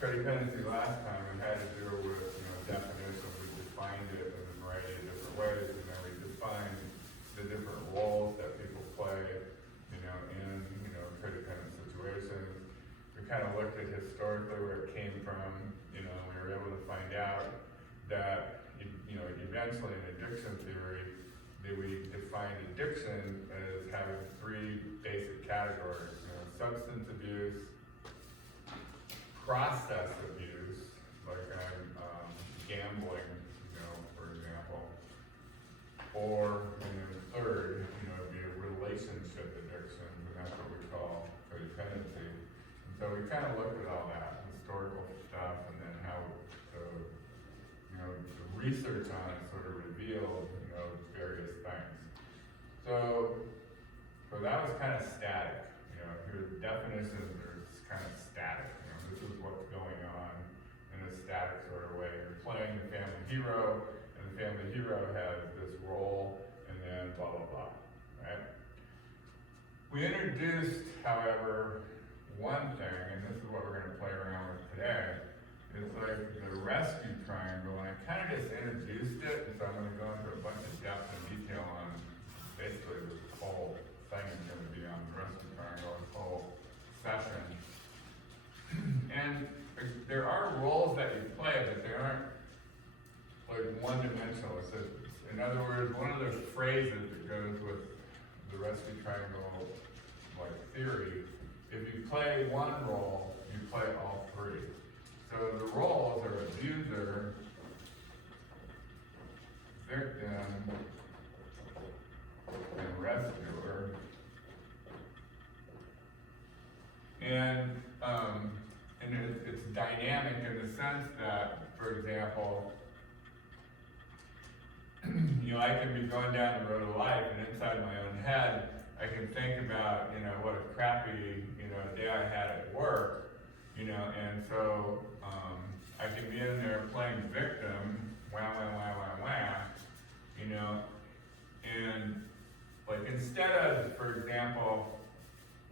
codependency last time, we had to do with, definition. We defined it in a variety of different ways, and then we defined the different roles that people play, in, codependent situations. We kind of looked at historically where it came from, we were able to find out that, eventually in addiction theory, we defined addiction as having three basic categories, substance abuse, process abuse, like gambling, for example, or third, would be a relationship addiction, and that's what we call codependency. And so we kind of looked at all that historical stuff, and then how the research on it sort of revealed, various things. So that was kind of static. Your definitions are just kind of static. This is what's going on in a static sort of way. You're playing the family hero, and the family hero has this role, and then blah, blah, blah, right? We introduced, however, one thing, and this is what we're going to play around with today. It's like the rescue triangle, and I kind of just introduced it, and so I'm going to go into a bunch of depth and detail on basically this whole thing is going to be on the rescue triangle, this whole session. And there are roles that you play, but they aren't like one-dimensional. It's in other words, one of those phrases that goes with the rescue triangle like theory, if you play one role, you play all three. So the roles are abuser, victim, and rescuer. And it's dynamic in the sense that, for example, I can be going down the road of life, and inside my own head, I can think about, what a crappy, day I had at work, and so I can be in there playing victim, wah, wah, wah, wah, wah, and like instead of, for example,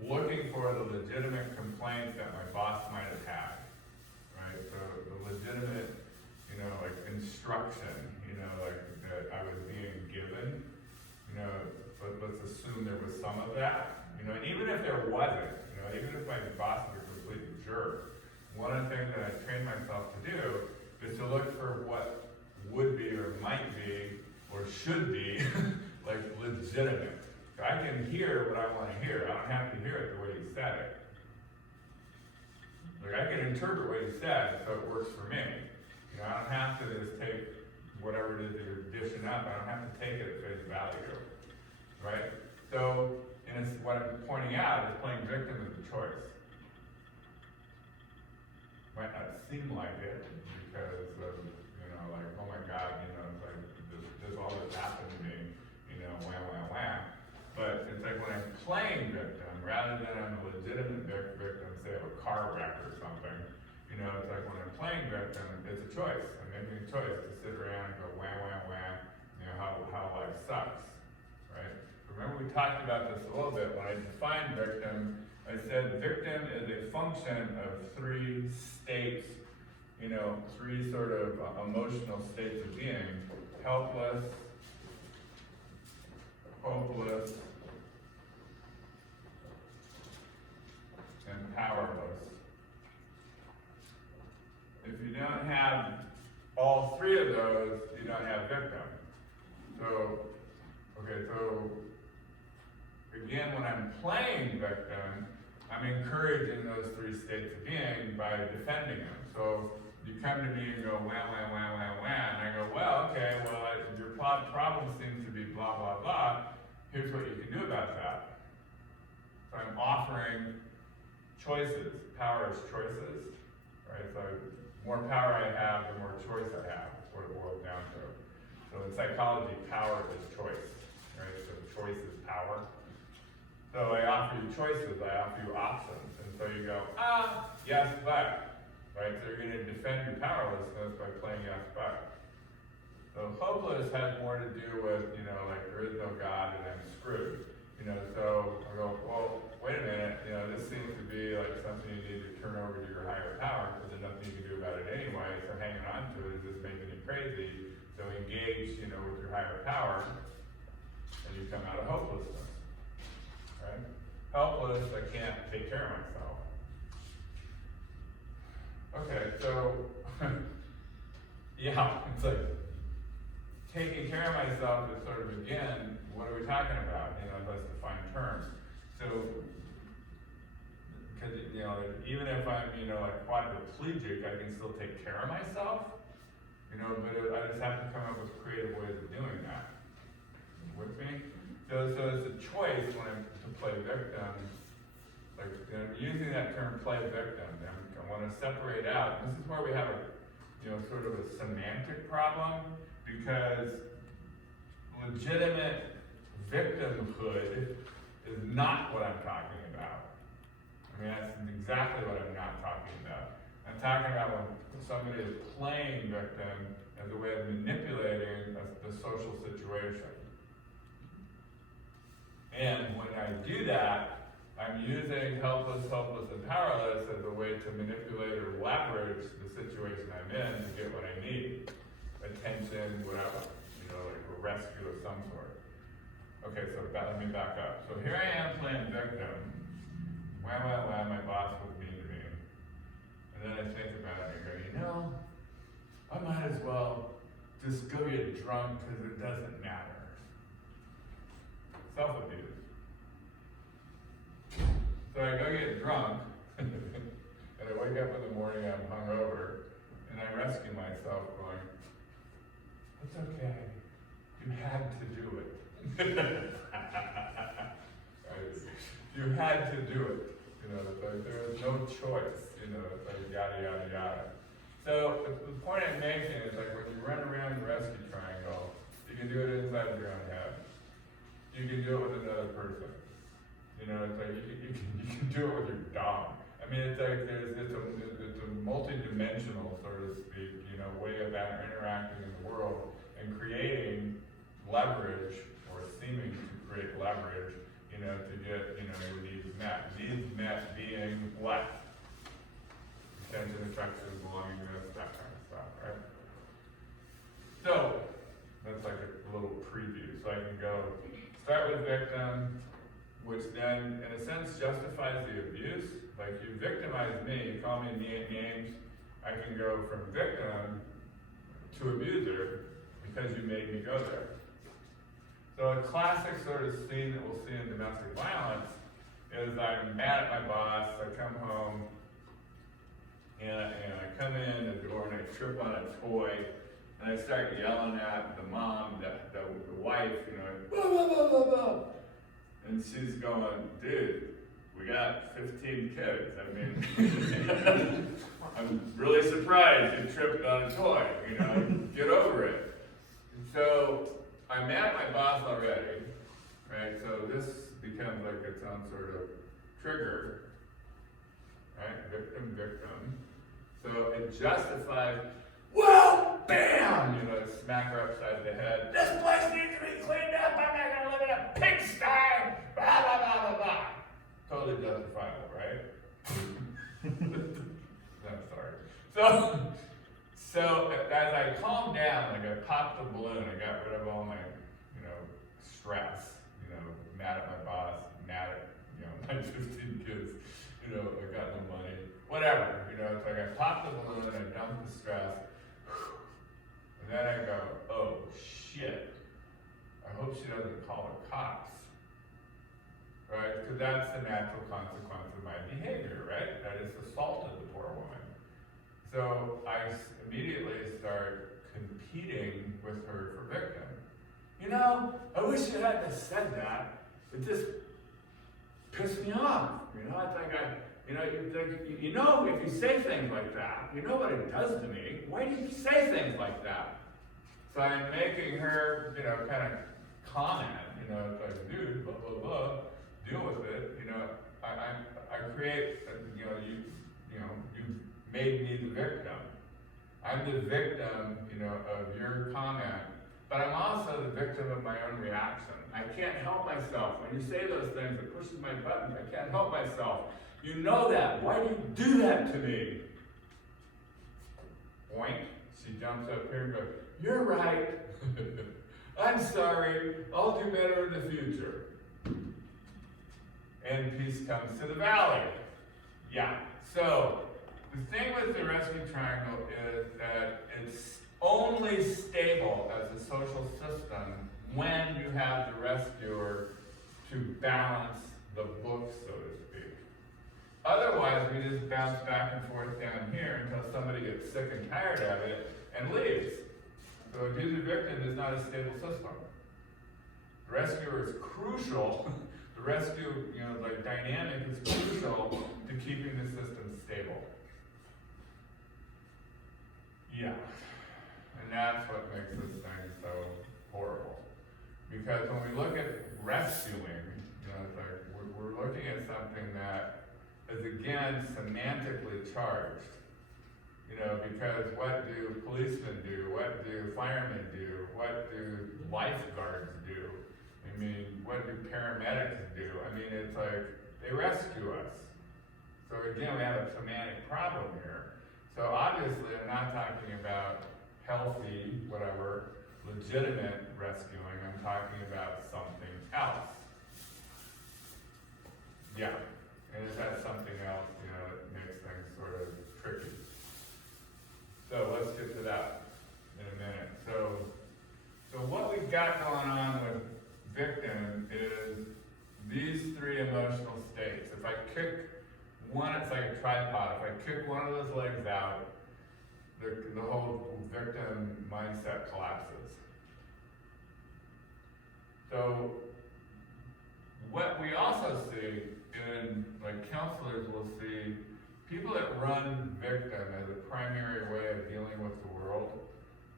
looking for the legitimate complaints that my boss might have had, right? So the legitimate, like instruction, like that I was being given, let's assume there was some of that, and even if there wasn't, even if my boss was a complete jerk, one of the things that I trained myself to do is to look for what would be or might be or should be like legitimate. So I can hear what I want to hear. I don't have to hear it the way he said it. Like I can interpret what he said so it works for me. I don't have to just take whatever it is that you're dishing up. I don't have to take it at face value, right? So, and it's what I'm pointing out is playing victim is a choice. Might not seem like it because of, like, oh my God, it's like this all this happened to me, wah, wah, wah. But it's like when I'm playing victim, rather than I'm a legitimate victim, say of a car wreck or something, it's like when I'm playing victim, it's a choice. I'm making a choice to sit around and go wah, wah, wah, how life sucks, right? Remember we talked about this a little bit when I defined victim. I said victim is a function of three states, three sort of emotional states of being: helpless, hopeless, and powerless. If you don't have all three of those, you don't have victim. So again, when I'm playing victim, I'm encouraging those three states of being by defending them. So you come to me and go, wah, wah, wah, wah, wah, and I go, well, okay, your problem seems to be blah, blah, blah. Here's what you can do about that. So I'm offering choices. Power is choices, right? So the more power I have, the more choice I have. That's what it boils down to. So in psychology, power is choice, right? So choice is power. So I offer you choices, I offer you options. And so you go, yes, but, right? So you're gonna defend your powerlessness by playing yes, but. So hopeless has more to do with, like there is no God and I'm screwed. So I go, well, wait a minute, this seems to be like something you need to turn over to your higher power because enough anyway, so hanging on to it is just making you crazy. So engage, with your higher power, and you come out of hopelessness, right? Helpless, I can't take care of myself. Okay, so, yeah, it's like, taking care of myself is sort of, again, what are we talking about? Let's define terms. So, because, even if I'm, like quadriplegic, I can still take care of myself, but I just have to come up with creative ways of doing that. With me? So it's a choice when I'm to play victim, like, using that term play victim, I want to separate out. This is where we have sort of a semantic problem, because legitimate victimhood is not what I'm talking about. That's exactly what I'm not talking about. I'm talking about when somebody is playing victim as a way of manipulating the social situation. And when I do that, I'm using helpless, hopeless, and powerless as a way to manipulate or leverage the situation I'm in to get what I need. Attention, whatever, like a rescue of some sort. Okay, so let me back up. So here I am playing victim. Wham, my boss was mean to me. And then I think about it and go, I might as well just go get drunk because it doesn't matter. Self-abuse. So I go get drunk, and I wake up in the morning, I'm hungover, and I rescue myself going, it's okay, you had to do it. You had to do it. It's like there was no choice, it's like yada, yada, yada. So the point I'm making is like when you run around the rescue triangle, you can do it inside your own head. You can do it with another person. It's like you can do it with your dog. It's like it's a multi-dimensional, so to speak, way of interacting in the world and creating leverage or seeming to create leverage, to get your needs met. Needs met being what? Attention, affection, belongingness, that kind of stuff, right? So that's like a little preview. So I can go start with victim, which then, in a sense, justifies the abuse. Like, you victimize me, you call me names, I can go from victim to abuser because you made me go there. So a classic sort of scene that we'll see in domestic violence is I'm mad at my boss, I come home, and I come in the door and I trip on a toy, and I start yelling at the mom, the wife, blah, blah, blah, blah, blah. And she's going, dude, we got 15 kids. I'm really surprised you tripped on a toy, get over it. So I'm mad at my boss already, right? So this becomes like its own sort of trigger, right? Victim. So it justifies, well, bam! Smack her upside the head. This place needs to be cleaned up. I'm not going to live in a pigsty. Blah, blah, blah, blah, blah. Totally justifiable, right? I'm sorry. So as I calmed down, like I popped the balloon, I got rid of all my, stress, mad at my boss, mad at, my 15 kids, I got no money, whatever, it's like I popped the balloon, I dumped the stress, and then I go, oh shit, I hope she doesn't call the cops, right? Because that's the natural consequence of my behavior, right? I just assaulted the poor woman. So I immediately start competing with her for victim. I wish you hadn't said that. It just pissed me off. It's like if you say things like that, you know what it does to me. Why do you say things like that? So I'm making her, kind of comment. It's like, dude, blah blah blah. Deal with it. I create. You made me the victim. I'm the victim, of your comment, but I'm also the victim of my own reaction. I can't help myself. When you say those things, it pushes my buttons. I can't help myself. You know that. Why do you do that to me? Oink, she jumps up here and goes, "You're right. I'm sorry, I'll do better in the future." And peace comes to the valley. Yeah, so the thing with the rescue triangle is that it's only stable as a social system when you have the rescuer to balance the book, so to speak. Otherwise, we just bounce back and forth down here until somebody gets sick and tired of it and leaves. So abuser-victim is not a stable system. The rescuer is crucial. The rescue, like dynamic is crucial to keeping the system stable. Yeah. And that's what makes this thing so horrible. Because when we look at rescuing, it's like we're looking at something that is again semantically charged. Because what do policemen do? What do firemen do? What do lifeguards do? I mean, what do paramedics do? I mean, it's like they rescue us. So again, we have a semantic problem here. So obviously, I'm not talking about healthy, whatever, legitimate rescuing. I'm talking about something else. Yeah, and if that's something else, it makes things sort of tricky. So let's get to that in a minute. So what we've got going on with victim is these three emotional states. If I kick one, it's like a tripod. If I kick one of those legs out, the whole victim mindset collapses. So what we also see in, like, counselors will see people that run victim as a primary way of dealing with the world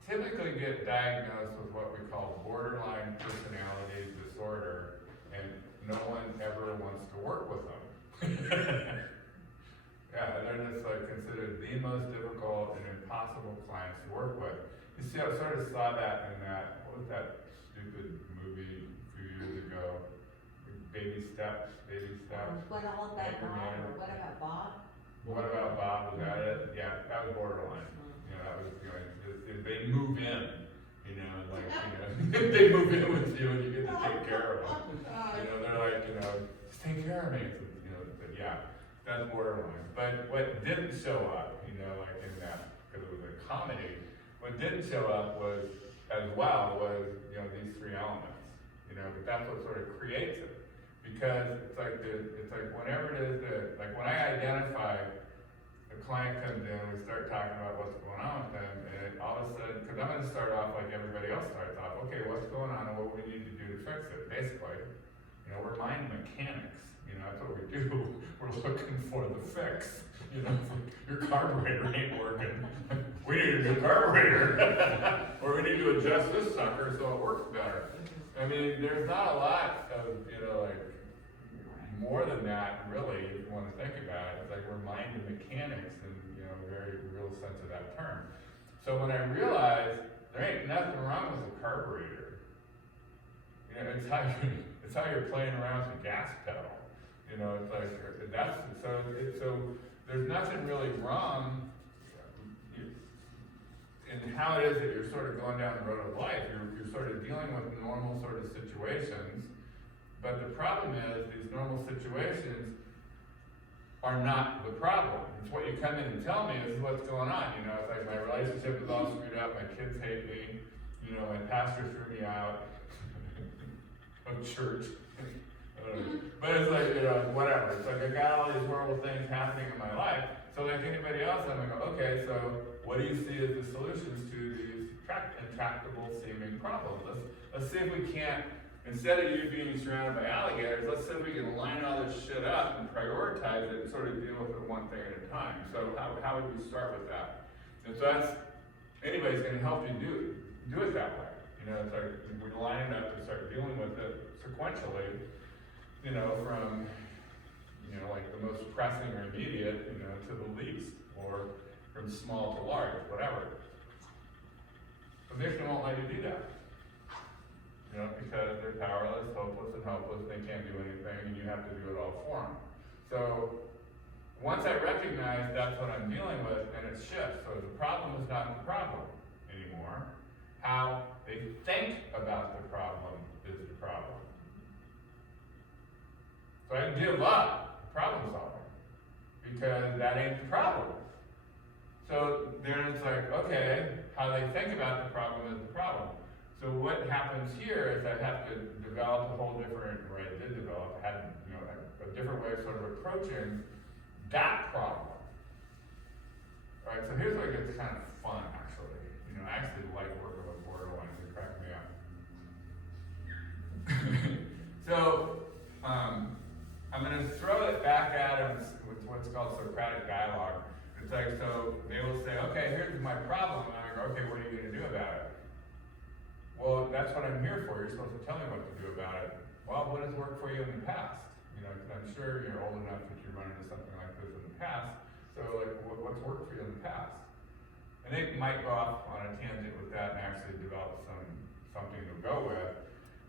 typically get diagnosed with what we call borderline personality disorder, and no one ever wants to work with them. Yeah, they're just like considered the most difficult and impossible clients to work with. You see, I sort of saw that in that, what was that stupid movie a few years ago? Baby Steps. What all about Bob, or what about Bob? What about Bob? Was that it? Yeah, that was borderline. That was they move in, they move in with you and you get to take care of them. They're like, just take care of me. But yeah, that's borderline. But what didn't show up, like in that, because it was a comedy, what didn't show up was, as well, was, these three elements. But that's what sort of creates it. Because it's like whenever it is that, like when I identify a client comes in, we start talking about what's going on with them, and all of a sudden, because I'm going to start off like everybody else starts off, okay, what's going on and what we need to do to fix it, basically. We're mind mechanics, that's what we do. We're looking for the fix. Your carburetor ain't working. We need a new carburetor. Or we need to adjust this sucker so it works better. I mean, there's not a lot of, like, more than that, really, if you want to think about it. It's like we're mind and mechanics in, very real sense of that term. So when I realized there ain't nothing wrong with a carburetor, it's how you're playing around with the gas pedal. It's like so there's nothing really wrong in how it is that you're sort of going down the road of life. You're sort of dealing with normal sort of situations. But the problem is, these normal situations are not the problem. It's what you come in and tell me, this is what's going on. It's like my relationship is all screwed up, my kids hate me, my pastor threw me out of church. But it's like, whatever. It's like I got all these horrible things happening in my life. So like anybody else, I'm like, okay, so what do you see as the solutions to these intractable seeming problems? Let's see if we can't, instead of you being surrounded by alligators, let's see if we can line all this shit up and prioritize it and sort of deal with it one thing at a time. So how would we start with that? And so that's, anybody's going to help you do it that way. It's like we line it up and start dealing with it sequentially, from, like the most pressing or immediate, to the least, or from small to large, whatever. The victim won't let you do that. Because they're powerless, hopeless, and helpless, they can't do anything, and you have to do it all for them. So, once I recognize that's what I'm dealing with, and it it shifts. So the problem is not the problem anymore. How they think about the problem is the problem. So I give up problem solving because that ain't the problem. So then it's like, okay, how they think about the problem is the problem. So what happens here is I have to develop a whole different, or I did develop, had, you know, a different way of sort of approaching that problem. All right, so here's where it gets kind of fun, actually. You know, I actually like working with borderlines, they crack me up. So, I'm gonna throw it back at them with what's called Socratic dialogue. It's like, so they will say, okay, here's my problem. And I'm like, okay, what are you gonna do about it? Well, that's what I'm here for. You're supposed to tell me what to do about it. Well, what has worked for you in the past? You know, 'cause I'm sure you're old enough that you run into something like this in the past. So, like, what's worked for you in the past? And they might go off on a tangent with that and actually develop something to go with.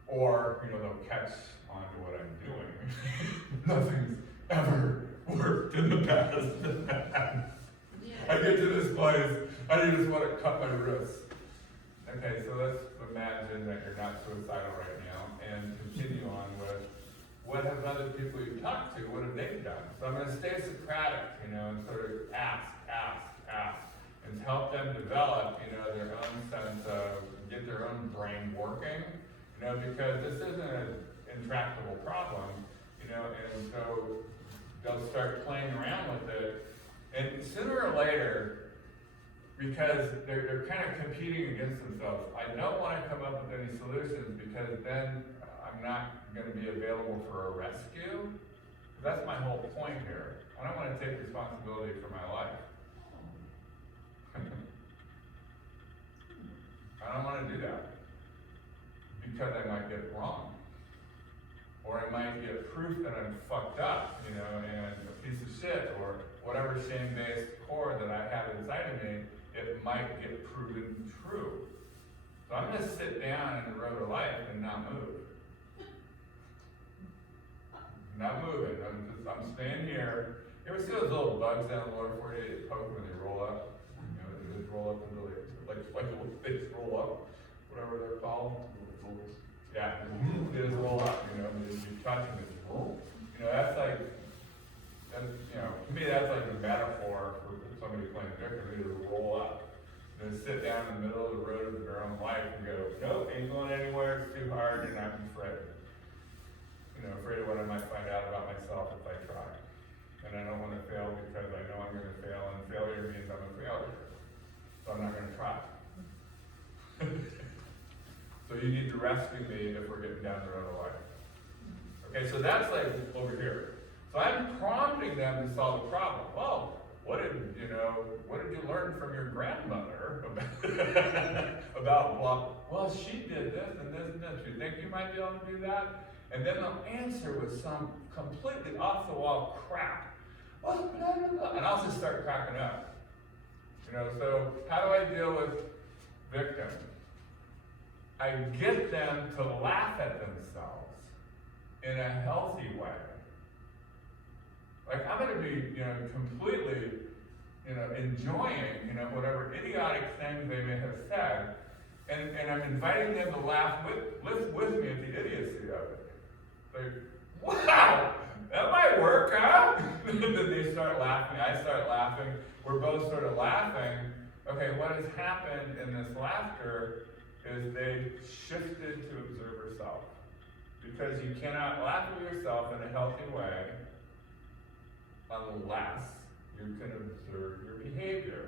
Or, you know, they'll catch on to what I'm doing. Nothing's ever worked in the past. I get to this place, I just want to cut my wrists. Okay, so let's imagine that you're not suicidal right now and continue on with what have other people you talked to, what have they done? So I'm going to stay Socratic, you know, and sort of ask, and help them develop, you know, their own sense of, get their own brain working, you know, because this isn't an intractable problem, you know, and so they'll start playing around with it, and sooner or later, because they're kind of competing against themselves. I don't want to come up with any solutions because then I'm not going to be available for a rescue. That's my whole point here. I don't want to take responsibility for my life. I don't want to do that because I might get it wrong. Or I might get proof that I'm fucked up, you know, and a piece of shit, or whatever shame-based core that I have inside of me, it might get proven true. So I'm gonna sit down in the road of life and not move. Not moving, I'm staying here. You ever see those little bugs down the lower 48 that poke when they roll up? You know, they just roll up until they just roll up, whatever they're called. Yeah, they just roll up, you know, you touch them, it's roll. You know, that's, you know, to me that's like a metaphor for somebody playing victim. They just roll up. They just sit down in the middle of the road of their own life and go, nope, ain't going anywhere, it's too hard, and I'm afraid. You know, afraid of what I might find out about myself if I try. And I don't want to fail because I know I'm going to fail, and failure means I'm a failure. So I'm not going to try. So you need to rescue me if we're getting down the road of life. Okay, so that's like over here. So I'm prompting them to solve a problem. Well, what did you learn from your grandmother about blah? Well, she did this and this and this. You think you might be able to do that? And then they'll answer with some completely off the wall crap. Well, blah, blah, blah. And I'll just start cracking up. You know, so how do I deal with victims? I get them to laugh at themselves in a healthy way. Like, I'm going to be, you know, completely, you know, enjoying, you know, whatever idiotic things they may have said, and I'm inviting them to laugh with me at the idiocy of it. Like, wow, that might work, huh? Then they start laughing, I start laughing, we're both sort of laughing. Okay, what has happened in this laughter is they shifted to observer self. Because you cannot laugh at yourself in a healthy way unless you can observe your behavior.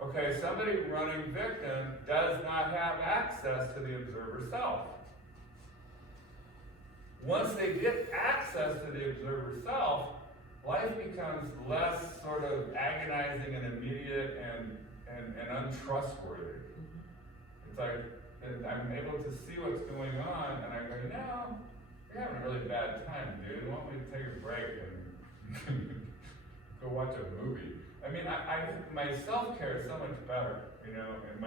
Okay, somebody running victim does not have access to the observer self. Once they get access to the observer self, life becomes less sort of agonizing and immediate and untrustworthy. It's like, I'm able to see what's going on, and I go, no, you're having a really bad time, dude. Why don't we take a break and go watch a movie? I mean, my self-care is so much better, you know, and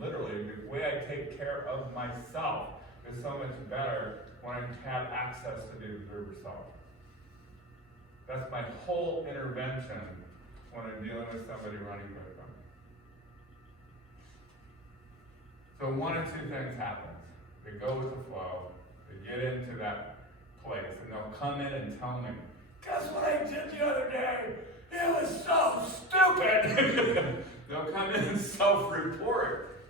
literally, the way I take care of myself is so much better when I have access to the observer self. That's my whole intervention when I'm dealing with somebody running with them. So one of two things happens. They go with the flow, they get into that place, and they'll come in and tell me, guess what I did the other day? It was so stupid! They'll come in and self-report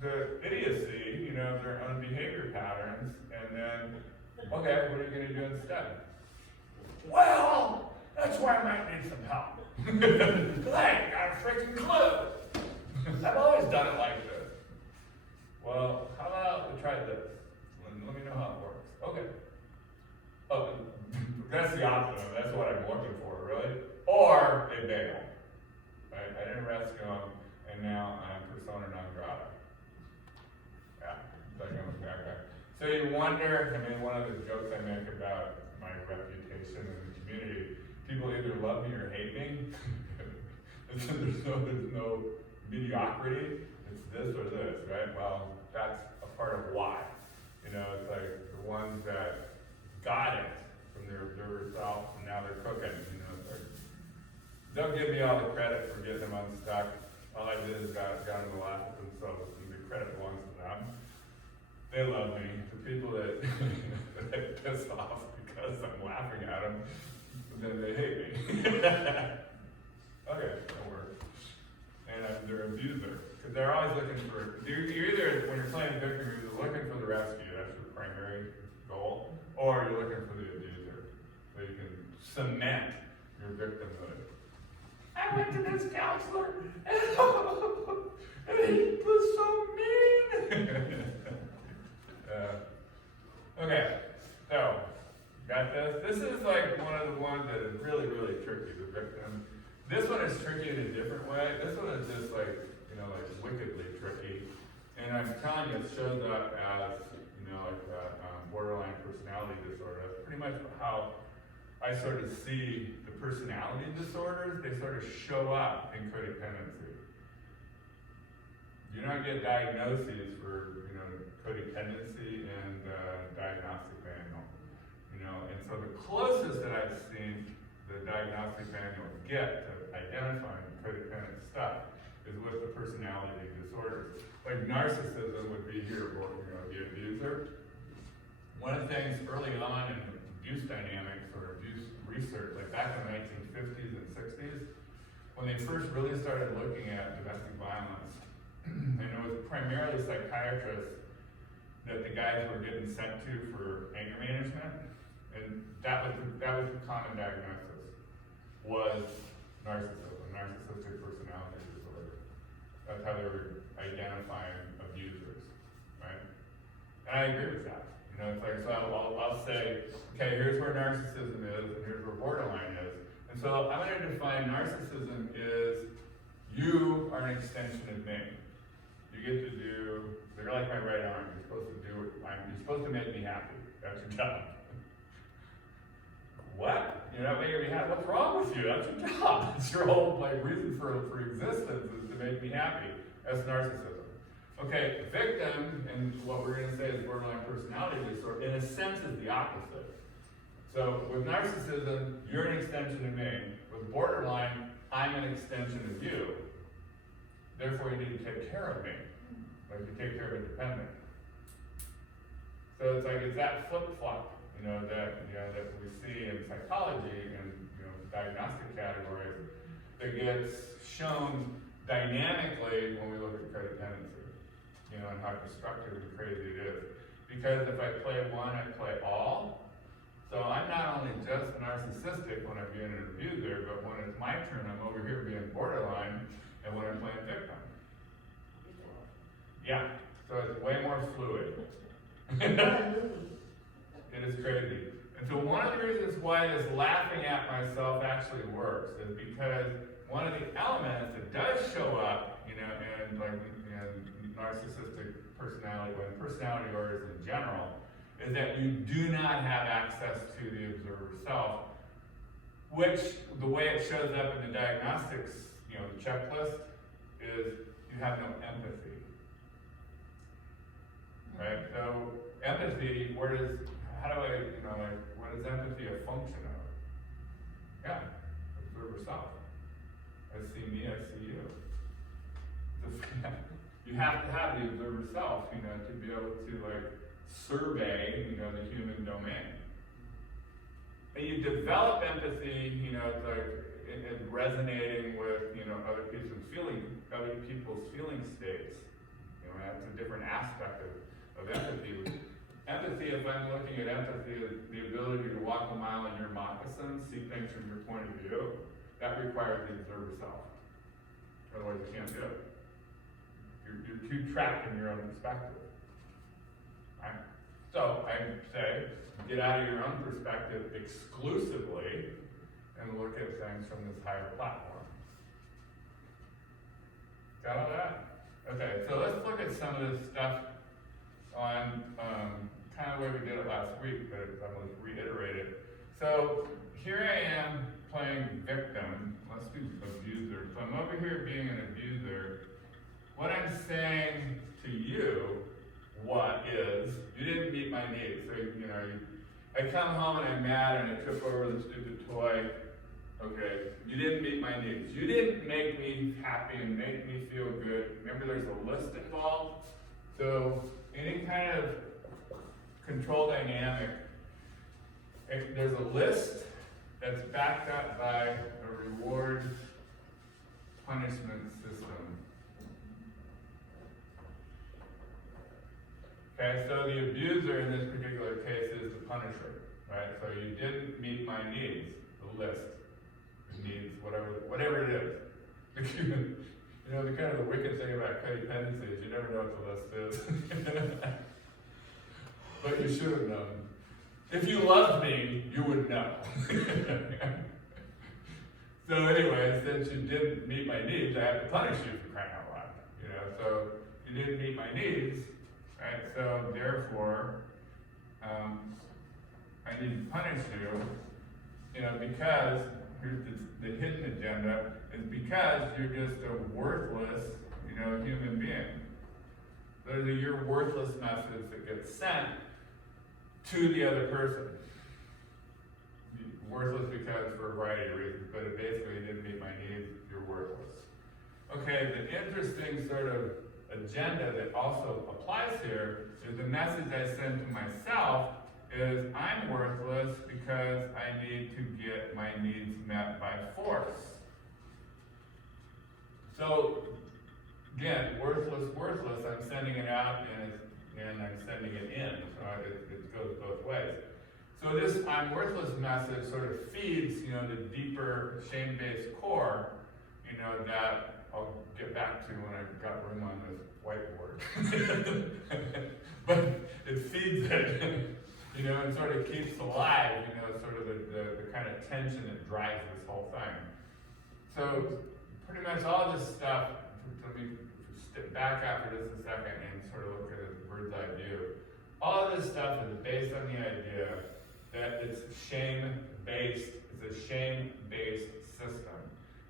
the idiocy, you know, their own behavior patterns, and then, okay, what are you gonna do instead? Well, that's where I might need some help. Cause I ain't got a freaking clue. I've always done it like this. Well, how about we try this? Let me know how it works. Okay. Oh, that's the opposite. That's what I'm looking for, really. Or they bail. Right? I didn't rescue them, and now I'm persona non grata. Yeah, it's like I'm a bad guy. So you wonder, I mean, one of the jokes I make about my reputation in the community, people either love me or hate me. there's no mediocrity. It's this or this, right? Well, that's a part of why. You know, it's like the ones that got it from their self, and now they're cooking. You know, it's like, don't give me all the credit for getting them unstuck. All I did is got them to laugh at themselves, and the credit belongs to them. They love me. The people that, that I piss off because I'm laughing at them, then they hate me. Okay, that works. And I'm their abuser. Because they're always looking for, you're either, when you're playing victim, you're either looking for the rescue, that's your primary goal, or you're looking for the abuser. So you can cement your victimhood. I went to this counselor, and he was so mean. Okay, so, got this? This is like one of the ones that is really, really tricky, the victim. This one is tricky in a different way. This one is just like, you know, like wickedly tricky. And I'm telling you, it shows up as, you know, like borderline personality disorder. That's pretty much how I sort of see the personality disorders. They sort of show up in codependency. You don't get diagnoses for, you know, codependency and diagnostic manual. You know, and so the closest that I've seen the diagnostic manual get to identifying codependent stuff is with the personality disorders. Like narcissism would be here, or you know, the abuser. One of the things early on in abuse dynamics or abuse research, like back in the 1950s and 60s, when they first really started looking at domestic violence, and it was primarily psychiatrists that the guys were getting sent to for anger management, and that was the common diagnosis, was narcissism, narcissistic personality disorder. That's how they were identifying abusers, right? And I agree with that. You know, it's like, so I'll say, okay, here's where narcissism is, and here's where borderline is. And so I'm going to define narcissism is you are an extension of me. You get to do, you're like my right arm. You're supposed to do it. You're supposed to make me happy. That's your job. What? You're not making me happy. What's wrong with you? That's your job. It's your whole like reason for existence is to make me happy. That's narcissism. Okay, victim, and what we're going to say is borderline personality disorder, in a sense is the opposite. So with narcissism, you're an extension of me. With borderline, I'm an extension of you. Therefore, you need to take care of me. Like you take care of a dependent. So it's like it's that flip-flop, you know, that we see in psychology and diagnostic categories that gets shown dynamically when we look at codependency, and how destructive and crazy it is. Because if I play one, I play all. So I'm not only just narcissistic when I'm being an abuser, but when it's my turn, I'm over here being borderline, and when I'm playing victim. Yeah, so it's way more fluid. It is crazy. And so one of the reasons why this laughing at myself actually works is because one of the elements that does show up, in narcissistic personality, when personality disorders in general, is that you do not have access to the observer self, which the way it shows up in the diagnostics, the checklist, is you have no empathy. Right? So empathy, what is empathy a function of? Yeah, observer self. I see me, I see you. You have to have the observer self, to be able to like survey, the human domain. And you develop empathy, it's like in resonating with, other people's feeling states. That's a different aspect of empathy. Empathy, if I'm looking at empathy, is the ability to walk a mile in your moccasins, see things from your point of view. That requires the observer self. Otherwise, you can't do it. You're too trapped in your own perspective. Right? So I say, get out of your own perspective exclusively and look at things from this higher platform. Got all that? Okay, so let's look at some of this stuff on kind of the way we did it last week, but I'm going to reiterate it. So here I am playing victim. Let's do abuser. So I'm over here being an abuser. What I'm saying to you, is, you didn't meet my needs. So, I come home and I'm mad and I trip over the stupid toy. Okay, you didn't meet my needs. You didn't make me happy and make me feel good. Remember, there's a list involved. So any kind of control dynamic, there's a list that's backed up by a reward punishment system. Okay, so the abuser in this particular case is the punisher, right? So you didn't meet my needs, the list. Needs, whatever it is. The kind of the wicked thing about codependency is you never know what the list is. But you should have known. If you loved me, you would know. So anyway, since you didn't meet my needs, I have to punish you for crying out loud. So you didn't meet my needs, right? So therefore, I need to punish you, because here's the hidden agenda, is because you're just a worthless, human being. Those are your worthless messages that get sent to the other person. Worthless because for a variety of reasons, but it basically didn't meet my needs, you're worthless. Okay, the interesting sort of agenda that also applies here is the message I send to myself is I'm worthless because I need to get my needs met by force. So again, worthless, I'm sending it out and I'm sending it in. So it goes both ways. So this I'm worthless message sort of feeds, the deeper shame-based core, that I'll get back to when I've got room on this whiteboard. But it feeds it. And sort of keeps alive, sort of the kind of tension that drives this whole thing. So pretty much all this stuff, let me step back out for just a second and sort of look at it as a bird's eye view. All of this stuff is based on the idea that it's shame-based, it's a shame-based system.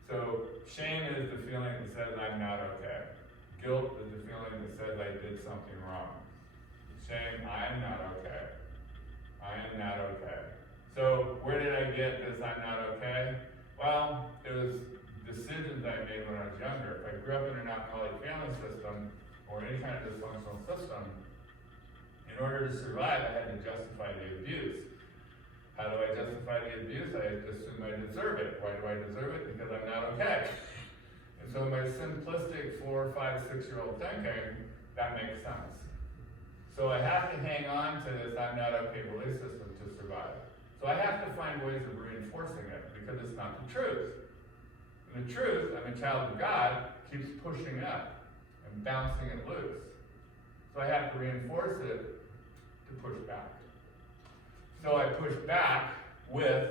So shame is the feeling that says I'm not okay. Guilt is the feeling that says I did something wrong. Shame, I am not okay. I am not okay. So where did I get this I'm not okay? Well, it was decisions I made when I was younger. If I grew up in an alcoholic family system or any kind of dysfunctional system, in order to survive, I had to justify the abuse. How do I justify the abuse? I assume I deserve it. Why do I deserve it? Because I'm not okay. And so my simplistic 4, 5, 6-year-old thinking, that makes sense. So I have to hang on to this I'm not okay belief system to survive. So I have to find ways of reinforcing it because it's not the truth. And the truth, I'm a child of God, keeps pushing up and bouncing it loose. So I have to reinforce it to push back. So I push back with,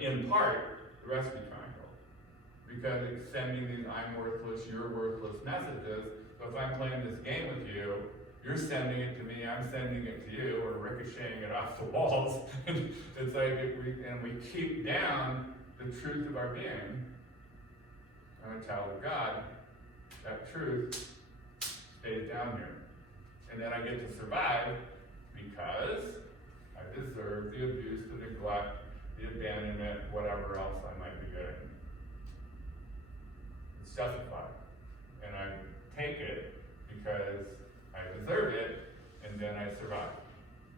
in part, the rescue triangle. Because it's sending these I'm worthless, you're worthless messages. So if I'm playing this game with you, you're sending it to me, I'm sending it to you, or ricocheting it off the walls. It's like, and we keep down the truth of our being. I'm a child of God. That truth stays down here. And then I get to survive because I deserve the abuse, the neglect, the abandonment, whatever else I might be getting. justified. And I take it because I deserve it, and then I survive.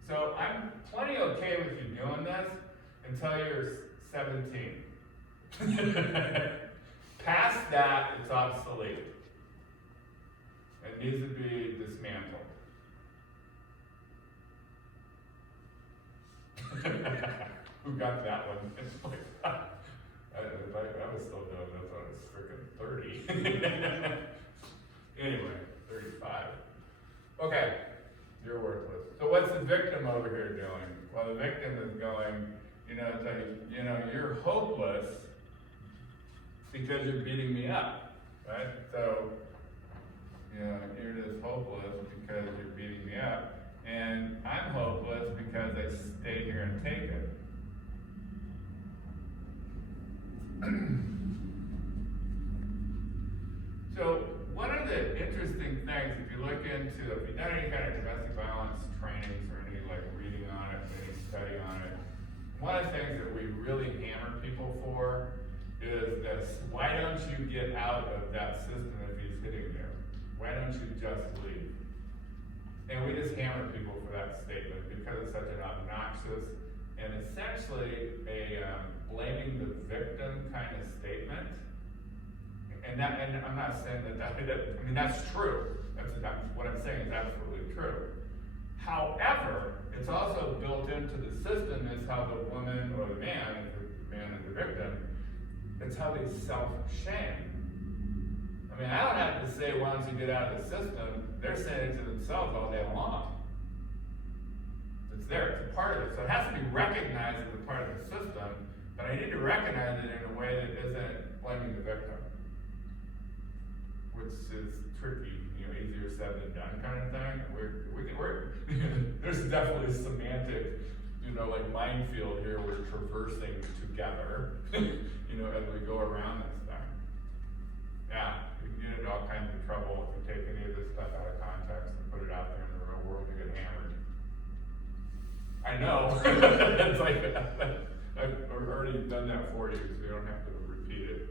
So I'm plenty okay with you doing this until you're 17. Past that, it's obsolete. It needs to be dismantled. Who got that one? It's like, I was still doing this when I was freaking 30. Anyway, 35. Okay, you're worthless. So what's the victim over here doing? Well, the victim is going, it's like, you're hopeless because you're beating me up, right? So, you're just hopeless because you're beating me up, and I'm hopeless because I stay here and take it. So one of the interesting things, if you look into, if you've done any kind of domestic violence trainings or any like reading on it, any study on it, one of the things that we really hammer people for is this: why don't you get out of that system if he's hitting you? Why don't you just leave? And we just hammer people for that statement because it's such an obnoxious and essentially a blaming the victim kind of statement. And I'm not saying that's true. That's what I'm saying is absolutely true. However, it's also built into the system is how the woman or the man, if the man is the victim, it's how they self-shame. I don't have to say once you get out of the system, they're saying it to themselves all day long. It's there, it's a part of it. So it has to be recognized as a part of the system, but I need to recognize it in a way that isn't blaming the victim, which is tricky, easier said than done kind of thing. We're there's definitely a semantic, like minefield here we're traversing together, as we go around this thing. Yeah, you can get into all kinds of trouble if you take any of this stuff out of context and put it out there in the real world to get hammered. I know. It's like, I've already done that for you, so you don't have to repeat it.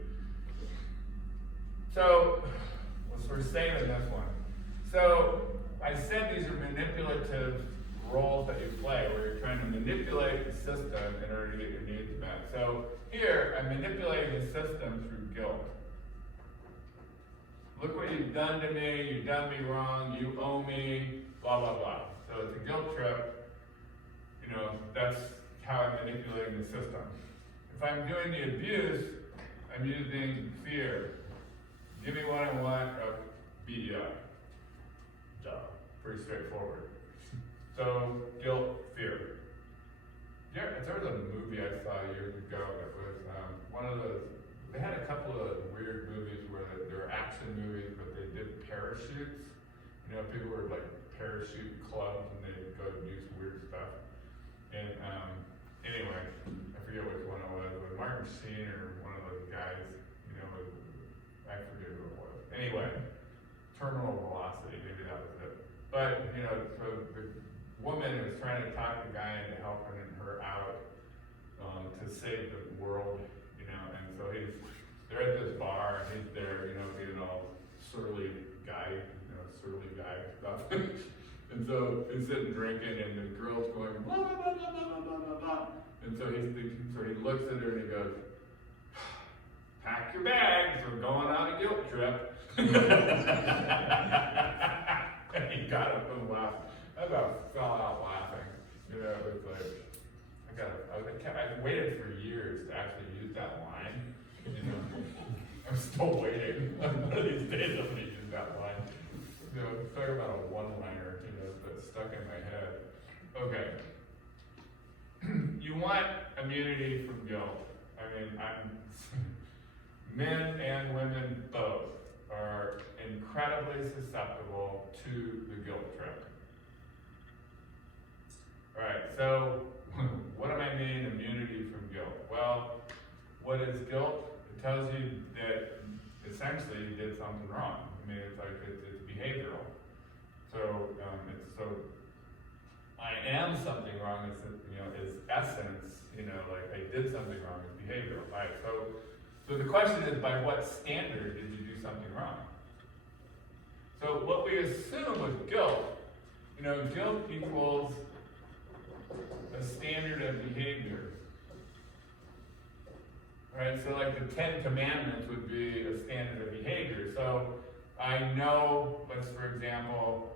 So, we're staying in this one. So, I said these are manipulative roles that you play, where you're trying to manipulate the system in order to get your needs met. So, here, I'm manipulating the system through guilt. Look what you've done to me, you've done me wrong, you owe me, blah, blah, blah. So it's a guilt trip. That's how I'm manipulating the system. If I'm doing the abuse, I'm using fear. Give me what I want, or beat you up. Duh. Pretty straightforward. So, guilt, fear. Yeah, there was a movie I saw years ago that was one of those. They had a couple of weird movies where they were action movies, but they did parachutes. People were like parachute clubs and they'd go do some weird stuff. And anyway, I forget which one it was, but Martin Sheen or one of those guys, I forget who it was. Anyway, terminal velocity, maybe that was it. But, so the woman was trying to talk the guy into helping her out to save the world, and so they're at this bar, and he's there, being all surly guy stuff. And so he's sitting drinking, and the girl's going, blah, blah, blah, blah, blah, blah, blah, blah. And so he looks at her and he goes, pack your bags, we're going on a guilt trip. And he got up and laughed. I about fell out laughing. It was like, I waited for years to actually use that line. I'm still waiting. One of these days I'm going to use that line. Talk about a one-liner, that's stuck in my head. Okay. You want immunity from guilt. Men and women both are incredibly susceptible to the guilt trip. Alright, so what do I mean immunity from guilt? Well, what is guilt? It tells you that essentially you did something wrong. It's like it's behavioral. So I am something wrong. Is essence. Like I did something wrong. It's behavioral. Right. So So the question is, by what standard did you do something wrong? So what we assume with guilt, guilt equals a standard of behavior. Right, so like the 10 Commandments would be a standard of behavior. So I know, let's for example,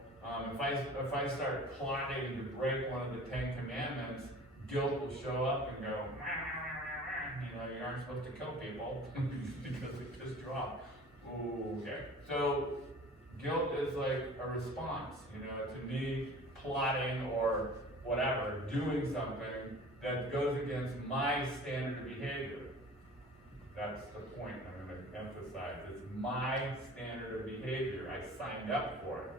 if I start plotting to break one of the 10 Commandments, guilt will show up and go, you aren't supposed to kill people because it pissed you off. Okay, so guilt is like a response, to me plotting or whatever, doing something that goes against my standard of behavior. That's the point I'm going to emphasize. It's my standard of behavior. I signed up for it.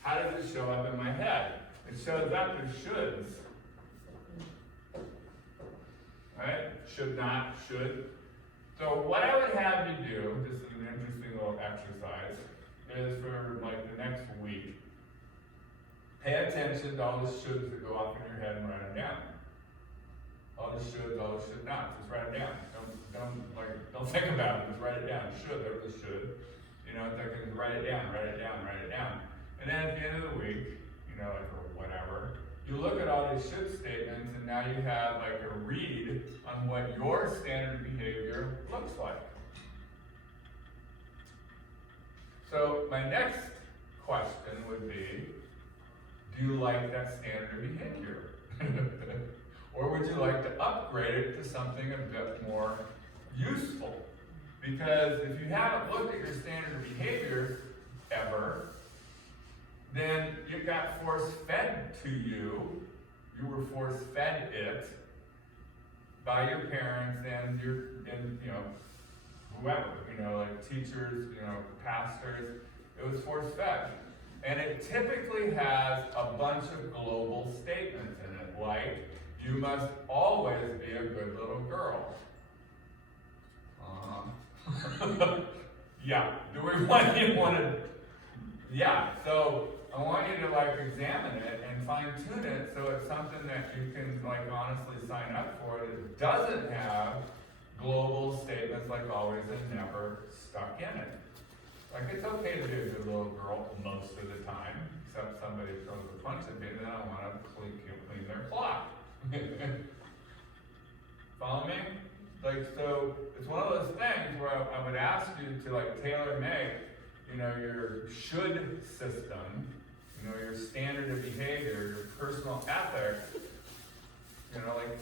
How does it show up in my head? It shows up as shoulds. Right? Should not, should. So what I would have you do, this is an interesting little exercise, is for like the next week, pay attention to all the shoulds that go off in your head and write them down. All the shoulds, all the should nots. Just write it down. Don't think about it. Just write it down. Should, there was should. Just write it down, write it down, write it down. And then at the end of the week, or whatever, you look at all these should statements, and now you have like a read on what your standard behavior looks like. So my next question would be, do you like that standard of behavior? Or would you like to upgrade it to something a bit more useful? Because if you haven't looked at your standard behaviors ever, then it got force-fed to you. You were force-fed it by your parents and whoever, like teachers, pastors. It was force-fed. And it typically has a bunch of global statements in it, like, you must always be a good little girl. Yeah. Do we want to? Yeah. So I want you to examine it and fine tune it so it's something that you can honestly sign up for that doesn't have global statements like always and never stuck in it. It's okay to be a good little girl most of the time, except somebody throws a punch at me and then I want to clean their clock. Follow me? So it's one of those things where I would ask you to tailor-make, your should system, your standard of behavior, your personal ethics,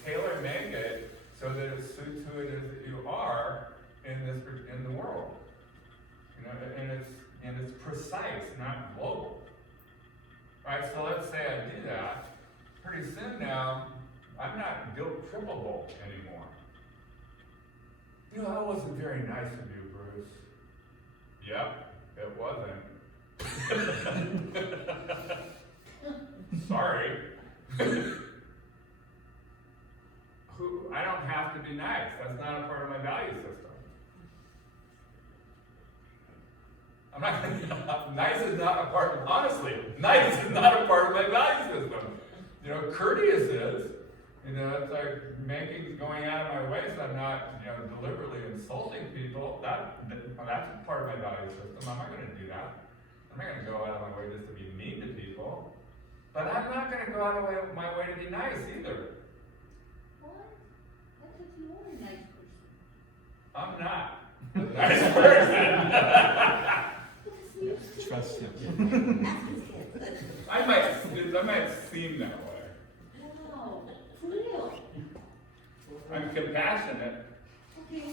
tailor-make it so that it suits who it is that you are in the world. And it's precise, not global. Right? So let's say I do that. Pretty soon now, I'm not guilt trippable anymore. That wasn't very nice of you, Bruce. Yep, it wasn't. Sorry. I don't have to be nice. That's not a part of my value system. I'm not going to, nice is not a part of, honestly, nice is not a part of my value system. Courteous is, it's like going out of my way so I'm not, deliberately insulting people. That's part of my value system. I'm not going to do that. I'm not going to go out of my way just to be mean to people. But I'm not going to go out of my way to be nice either. What? I thought you were a nice person. I'm not a nice person. Trust him. I might seem that way. Wow, for real? I'm compassionate. Okay.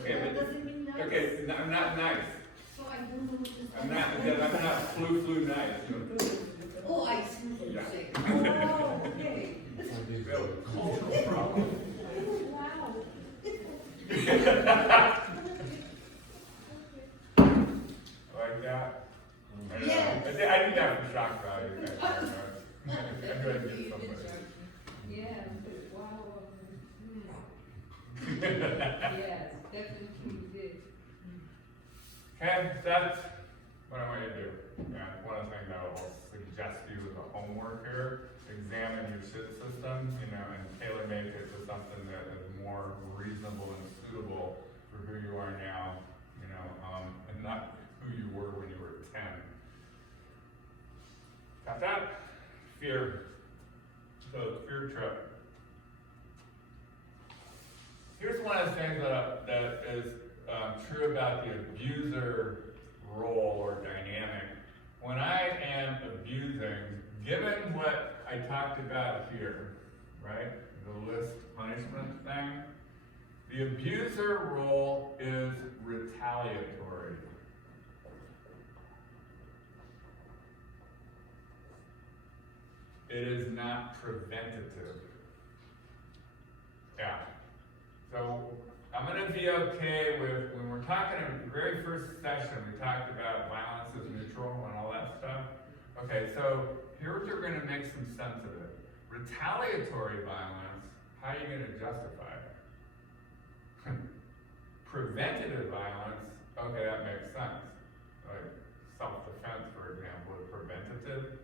Okay, that but doesn't mean nice. okay, I'm not nice. So I don't know what this I'm not flu nice. Oh, I see what you're Yeah. saying. Oh, okay. Cultural problem. Wow. Like that. Yes. I did that for shock value. I'm going to get somebody. Yeah, wow. Yes, definitely you did. Okay, that's what I want you to do. And one of the things I will suggest to you as a homework here, examine your should system, and tailor-make it to something that is more reasonable and suitable for who you are now, and not who you were when you were 10. Got that? Fear. So fear trip. Here's one of the things that is true about the abuser role or dynamic. When I am abusing, given what I talked about here, right, the list punishment thing, the abuser role is retaliatory. It is not preventative. Yeah. So I'm going to be okay with, when we're talking in the very first session, we talked about violence is neutral and all that stuff. Okay, so here's where we're going to make some sense of it. Retaliatory violence, how are you going to justify it? Preventative violence, okay, that makes sense. Like self-defense, for example, is preventative.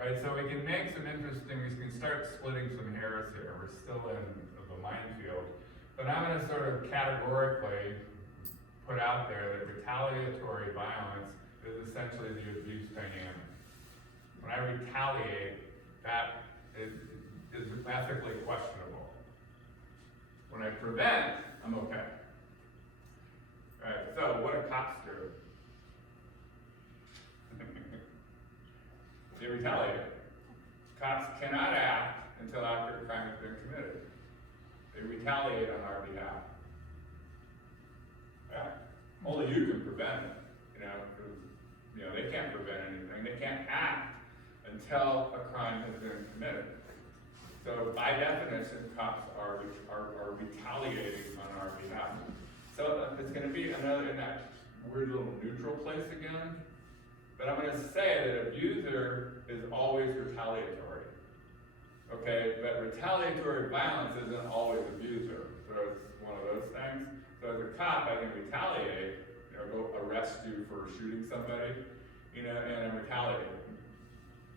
Right, so we can make some interesting, we can start splitting some hairs here. We're still in the minefield. But I'm going to sort of categorically put out there that retaliatory violence is essentially the abuse dynamic. When I retaliate, that is ethically questionable. When I prevent, I'm okay. All right, so what do cops do? They retaliate. Cops cannot act until after a crime has been committed. They retaliate on our behalf. Yeah. Only you can prevent it, because they can't prevent anything. They can't act until a crime has been committed. So by definition, cops are retaliating on our behalf. So it's going to be another in that weird little neutral place again. But I'm going to say that abuser is always retaliatory. Okay, but retaliatory violence isn't always abuser. So it's one of those things. So as a cop, I can retaliate, go arrest you for shooting somebody, and I'm retaliating.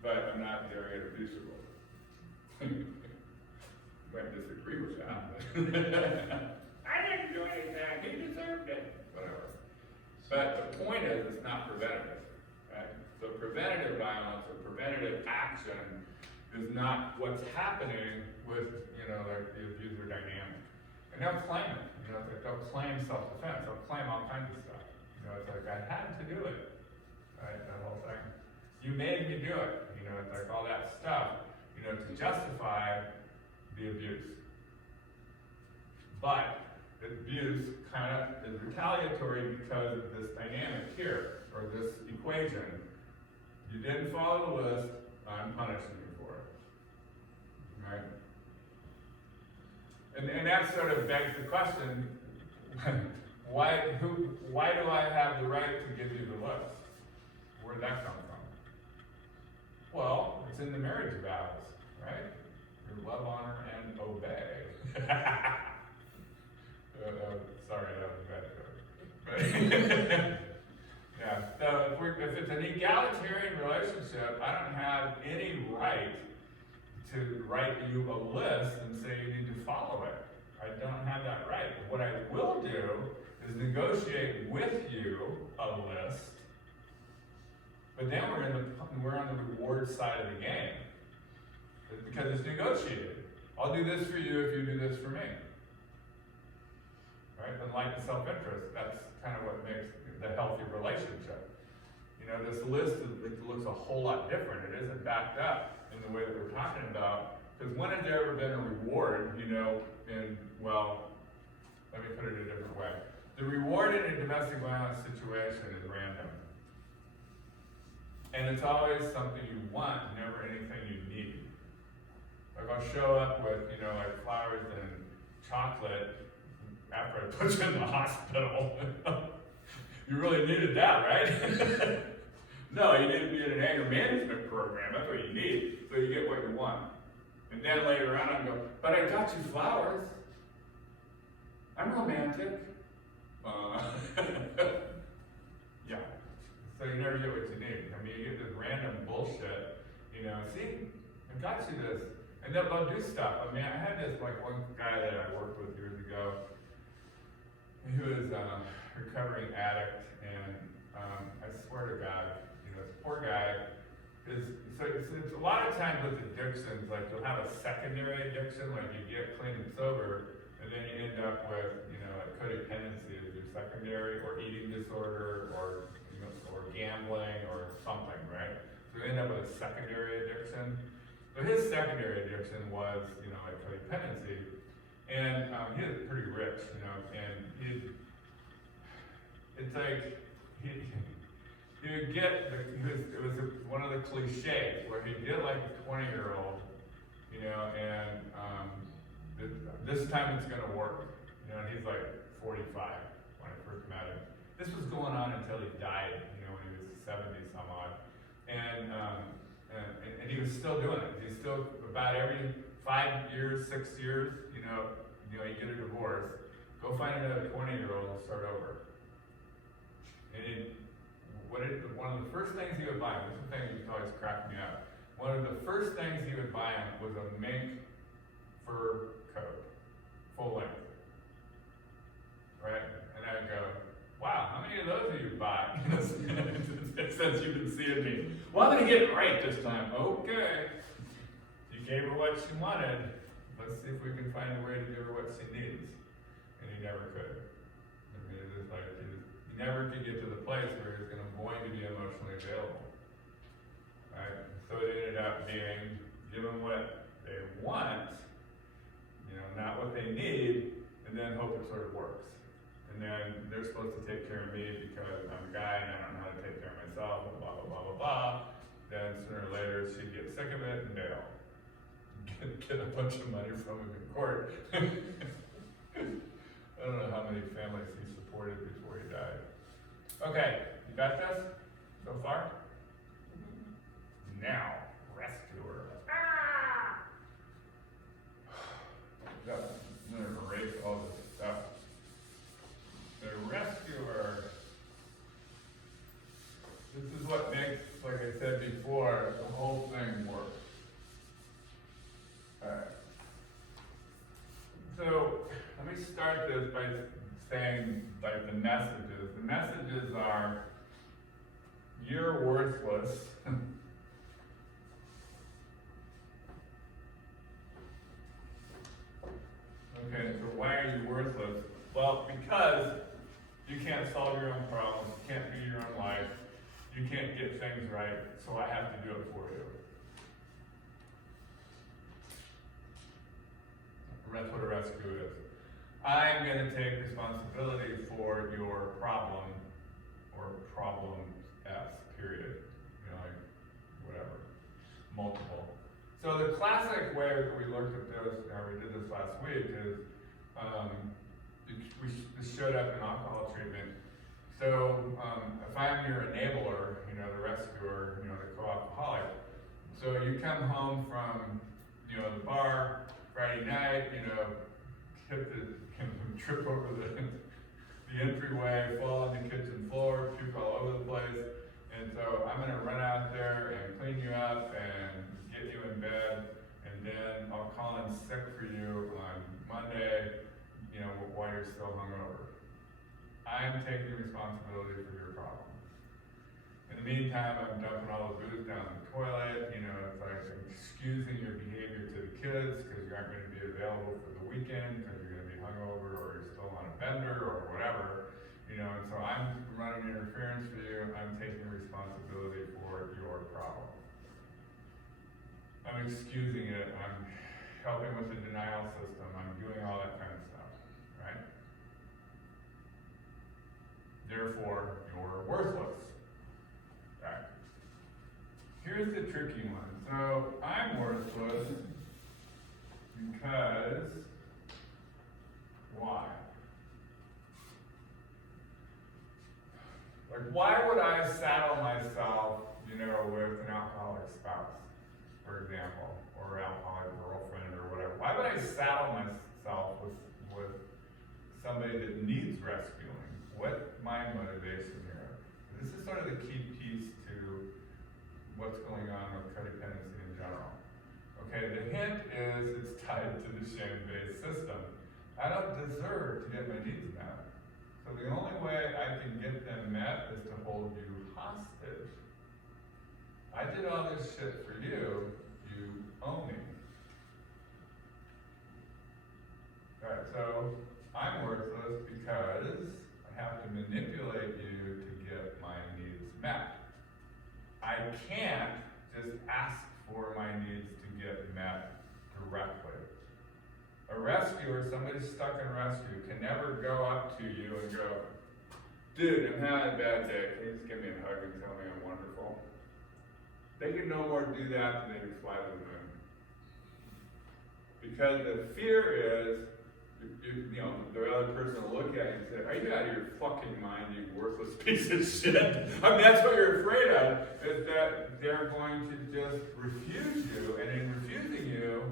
But I'm not doing it abusively. You might disagree with that. I didn't do anything, he deserved it. Whatever. But the point is, it's not preventative. Right? So preventative violence or preventative action is not what's happening with, like the abuser dynamic. And they'll claim it. They'll claim self-defense. They'll claim all kinds of stuff. It's like, I had to do it. Right? That whole thing. You made me do it. It's like all that stuff, to justify the abuse. But the abuse kind of is retaliatory because of this dynamic here, or this equation. You didn't follow the list, I'm punishing you for it. Right? And that sort of begs the question, why do I have the right to give you the list? Where'd that come from? Well, it's in the marriage vows, right? You love, honor, and obey. Sorry, that was a bad joke. Yeah, so if it's an egalitarian relationship, I don't have any right to write you a list and say you need to follow it. I don't have that right. What I will do is negotiate with you a list, but then we're on the reward side of the game. Because it's negotiated. I'll do this for you if you do this for me. Right? Unlike the self-interest, that's kind of what makes the healthy relationship. This list it looks a whole lot different. It isn't backed up in the way that we're talking about. Because when has there ever been a reward, let me put it a different way. The reward in a domestic violence situation is random. And it's always something you want, never anything you need. Like I'll show up with, like flowers and chocolate after I put you in the hospital. You really needed that, right? No, you need to be in an anger management program. That's what you need. So you get what you want. And then later on, I go, but I got you flowers. I'm romantic. Yeah. So you never get what you need. You get this random bullshit. See, I got you this. And they'll do stuff. I had this one guy that I worked with years ago. he was a recovering addict, and I swear to God, this poor guy it's a lot of times with addictions, like you'll have a secondary addiction, like you get clean and sober, and then you end up with, like codependency as your secondary, or eating disorder, or gambling, or something, right? So you end up with a secondary addiction. So his secondary addiction was, like codependency, and he was pretty rich, and it's like he would get, it was one of the cliches where he'd get like a 20-year-old, and this time it's gonna work, and he's like 45 when I first met him. This was going on until he died, when he was 70 some odd, and he was still doing it. He's still about every 5 years, 6 years, you get a divorce, go find another 20-year-old and start over. And one of the first things he would buy, this is the thing that used to always crack me up. One of the first things he would buy him was a mink fur coat, full length. Right? And I'd go, wow, how many of those do you buy? Since you've been seeing me. Well, I'm gonna get it right this time. Okay. You gave her what she wanted. Let's see if we can find a way to give her what she needs. And he never could. I mean, it's just like, he never could get to the place where he was going to be emotionally available. Right? So it ended up being, give them what they want, not what they need, and then hope it sort of works. And then they're supposed to take care of me because I'm a guy and I don't know how to take care of myself, and blah, blah, blah, blah, blah. Then sooner or later she'd get sick of it and bail. Get a bunch of money from him in court. I don't know how many families he supported before he died. Okay, you got this so far? Now, rescuer. I'm gonna erase all this stuff. The rescuer. This is what makes, like I said before, the whole thing work. Alright. So, let me start this by saying, like, the messages. The messages are, you're worthless. Okay, so why are you worthless? Well, because you can't solve your own problems, you can't do your own life, you can't get things right, so I have to do it for you. That's what a rescue is. I'm going to take responsibility for your problem, or problem S, period. Like, whatever. Multiple. So the classic way that we looked at this, we did this last week, is we showed up in alcohol treatment. So if I'm your enabler, the rescuer, the co-alcoholic, so you come home from, the bar Friday night, trip over the entryway, fall on the kitchen floor, puke all over the place, and so I'm gonna run out there and clean you up and get you in bed, and then I'll call in sick for you on Monday, while you're still hungover. I'm taking responsibility for your problem. In the meantime, I'm dumping all the booze down the toilet, it's like I'm excusing your behavior to the kids because you aren't going to be available for the weekend because you're going to be hungover or you're still on a bender or whatever, and so I'm running interference for you, I'm taking responsibility for your problem. I'm excusing it, I'm helping with the denial system, I'm doing all that kind of stuff, right? Therefore, you're worthless. Right. Here's the tricky one. So, I'm worthless because, why? Like, why would I saddle myself, with an alcoholic spouse, for example, or alcoholic girlfriend or whatever? Why would I saddle myself with somebody that needs rescuing? What's my motivation here? This is sort of the key piece to what's going on with codependency in general. Okay, the hint is it's tied to the shame-based system. I don't deserve to get my needs met. So the only way I can get them met is to hold you hostage. I did all this shit for you, you owe me. Alright, so I'm worthless because I have to manipulate you to get my needs met. I can't just ask for my needs to get met directly. A rescuer, somebody stuck in rescue, can never go up to you and go, dude, I'm having a bad day. Can you just give me a hug and tell me I'm wonderful? They can no more do that than they can fly to the moon. Because the fear is, you know, the other person will look at you and say, are you out of your fucking mind, you worthless piece of shit? I mean, that's what you're afraid of, is that they're going to just refuse you, and in refusing you,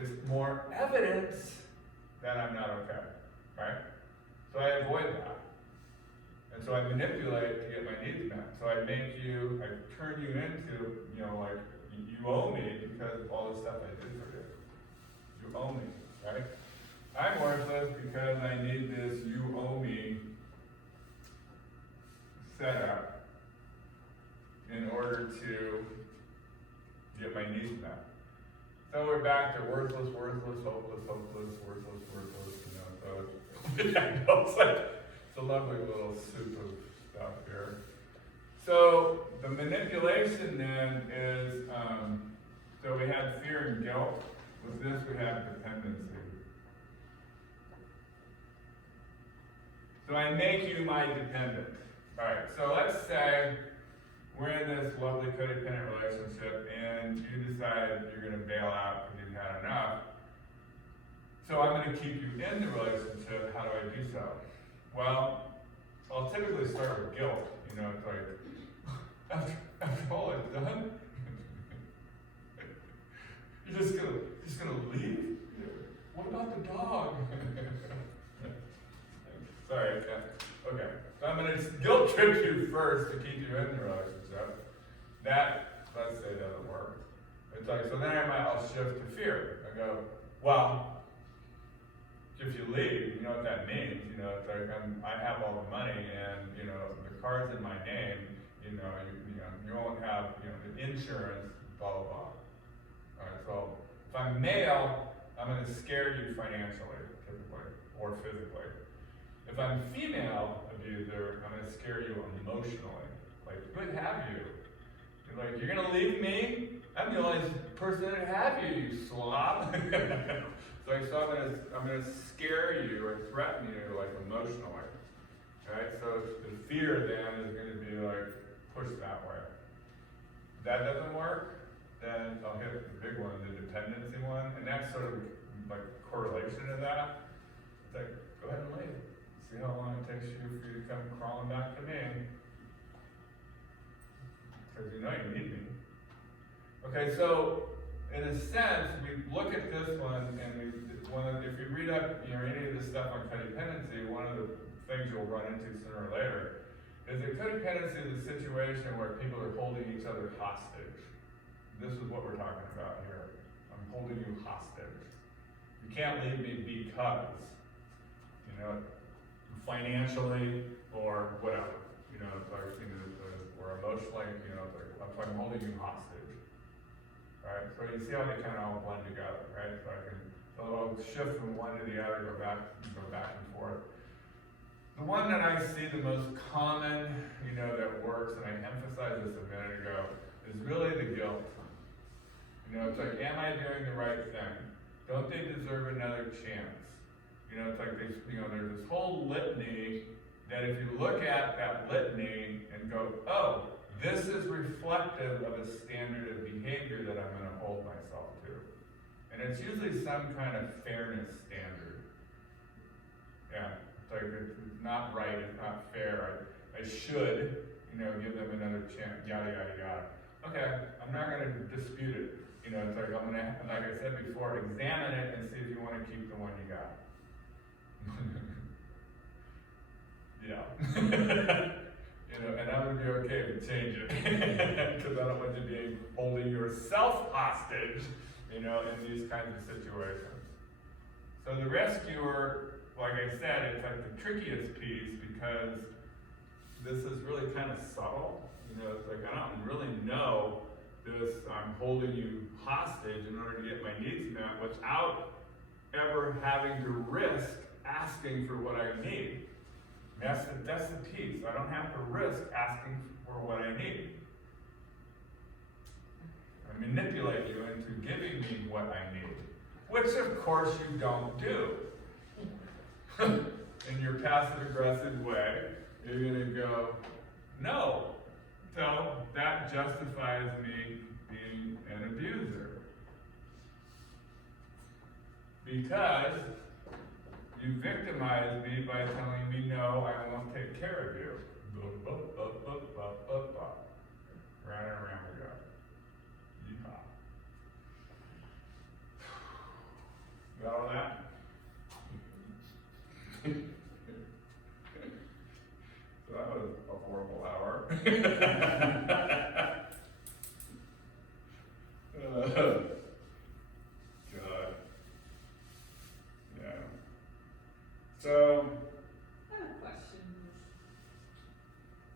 is more evidence that I'm not okay, right? So I avoid that. And so I manipulate to get my needs met. So I make you, I turn you into, you know, like, you owe me because of all the stuff I did for you. You owe me, right? I'm worthless because I need this you owe me setup in order to get my needs met. So we're back to worthless, worthless, hopeless, hopeless, worthless, worthless, you know, so I know it's like, it's a lovely little soup of stuff here. So the manipulation then is, so we had fear and guilt. With this we have dependency. So I make you my dependent. All right, so let's say we're in this lovely codependent relationship and you decide you're gonna bail out because you've had enough. So I'm gonna keep you in the relationship. How do I do so? Well, I'll typically start with guilt. You know, it's like, after all I've done, you're just gonna leave? What about the dog? Sorry, okay. So I'm gonna guilt trip you first to keep you in the relationship. That, let's say, doesn't work. It's like, so then I'll shift to fear. I go, well, if you leave, you know what that means. You know, it's like I have all the money, and you know the car's in my name. You know, you won't have the insurance, blah blah blah. All right, so if I'm male, I'm going to scare you financially, typically, or physically. If I'm female abuser, I'm going to scare you emotionally. Like, good have you. You're like, you're going to leave me? I'm the only person that have you, you slob. So I'm going to scare you or threaten you, like, emotionally. Right? So the fear then is going to be like pushed that way. If that doesn't work, then I'll hit the big one, the dependency one, and that's sort of like correlation to that. It's like, go ahead and leave. See how long it takes you for you to come crawling back to me. Because you know you need me. Okay, so in a sense, we look at this one, and if you read up any of this stuff on codependency, one of the things you'll run into sooner or later is that codependency is a situation where people are holding each other hostage. This is what we're talking about here. I'm holding you hostage. You can't leave me because, financially or whatever, or emotionally, I'm holding you hostage. Right? So you see how they kind of all blend together, right? So I'll shift from one to the other, go back and forth. The one that I see the most common, that works, and I emphasized this a minute ago, is really the guilt. It's like, am I doing the right thing? Don't they deserve another chance? It's like there's this whole litany that if you look at that litany and go, oh, this is reflective of a standard of behavior that I'm going to hold myself to. And it's usually some kind of fairness standard. Yeah, it's like it's not right, it's not fair. I should, give them another chance, yada, yada, yada. Okay, I'm not going to dispute it. It's like I'm going to, like I said before, examine it and see if you want to keep the one you got. Yeah. And I would be okay to change it. Because I don't want you being holding yourself hostage, in these kinds of situations. So the rescuer, like I said, it's like the trickiest piece because this is really kind of subtle. You know, it's like I don't really know this, I'm holding you hostage in order to get my needs met without ever having to risk asking for what I need. That's the piece. I don't have to risk asking for what I need. I manipulate you into giving me what I need, which of course you don't do. In your passive aggressive way, you're gonna go, no. So that justifies me being an abuser. Because you victimize me by telling me no, I won't take care of you. Round and around we go. Yeehaw. Got all that? So that was a horrible hour. God. Yeah. So, I have a question.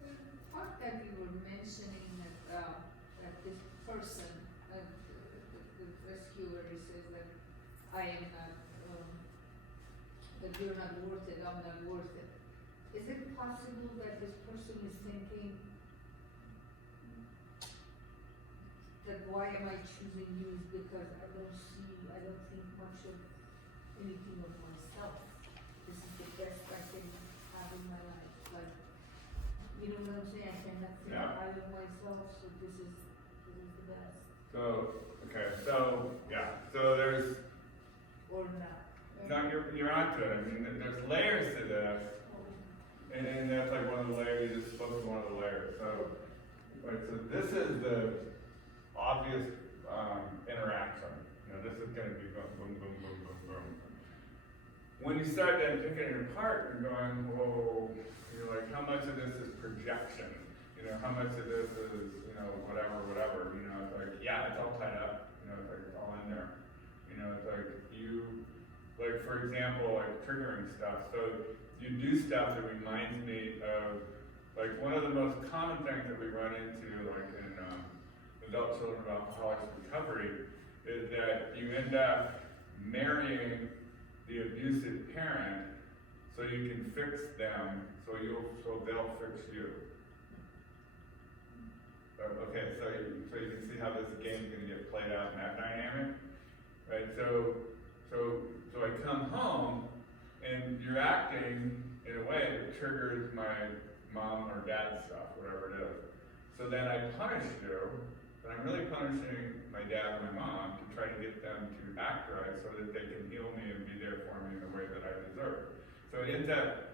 The part that you were mentioning that this person, the rescuer, he says that I am not, that you're not worth it, I'm not worth it. Is it possible that this person is thinking that why am I choosing you is because I don't think much of anything of myself. This is the best I can have in my life. Like, you know what I'm saying? I cannot think Yeah. out of myself, so this is the best. So there's, Or not. no, you're onto it. I mean, there's layers to this, and that's like one of the layers, you just spoke to one of the layers. So this is the obvious interaction. You know, this is going to be boom, boom, boom, boom, boom, boom. When you start then picking it apart and going, whoa, you're like, how much of this is projection? You know, how much of this is, you know, whatever, you know, it's like, yeah, it's all tied up, you know, it's like, it's all in there. You know, it's like, like, for example, like triggering stuff. So you do stuff that reminds me of, like, one of the most common things that we run into, like, in adult children of alcoholics recovery, is that you end up marrying the abusive parent so you can fix them, so they'll fix you. Okay, so you can see how this game's gonna get played out in that dynamic, right? So I come home and you're acting in a way that triggers my mom or dad's stuff, whatever it is. So then I punish you, but I'm really punishing my dad and my mom to try to get them to act right so that they can heal me and be there for me in the way that I deserve. So it ends up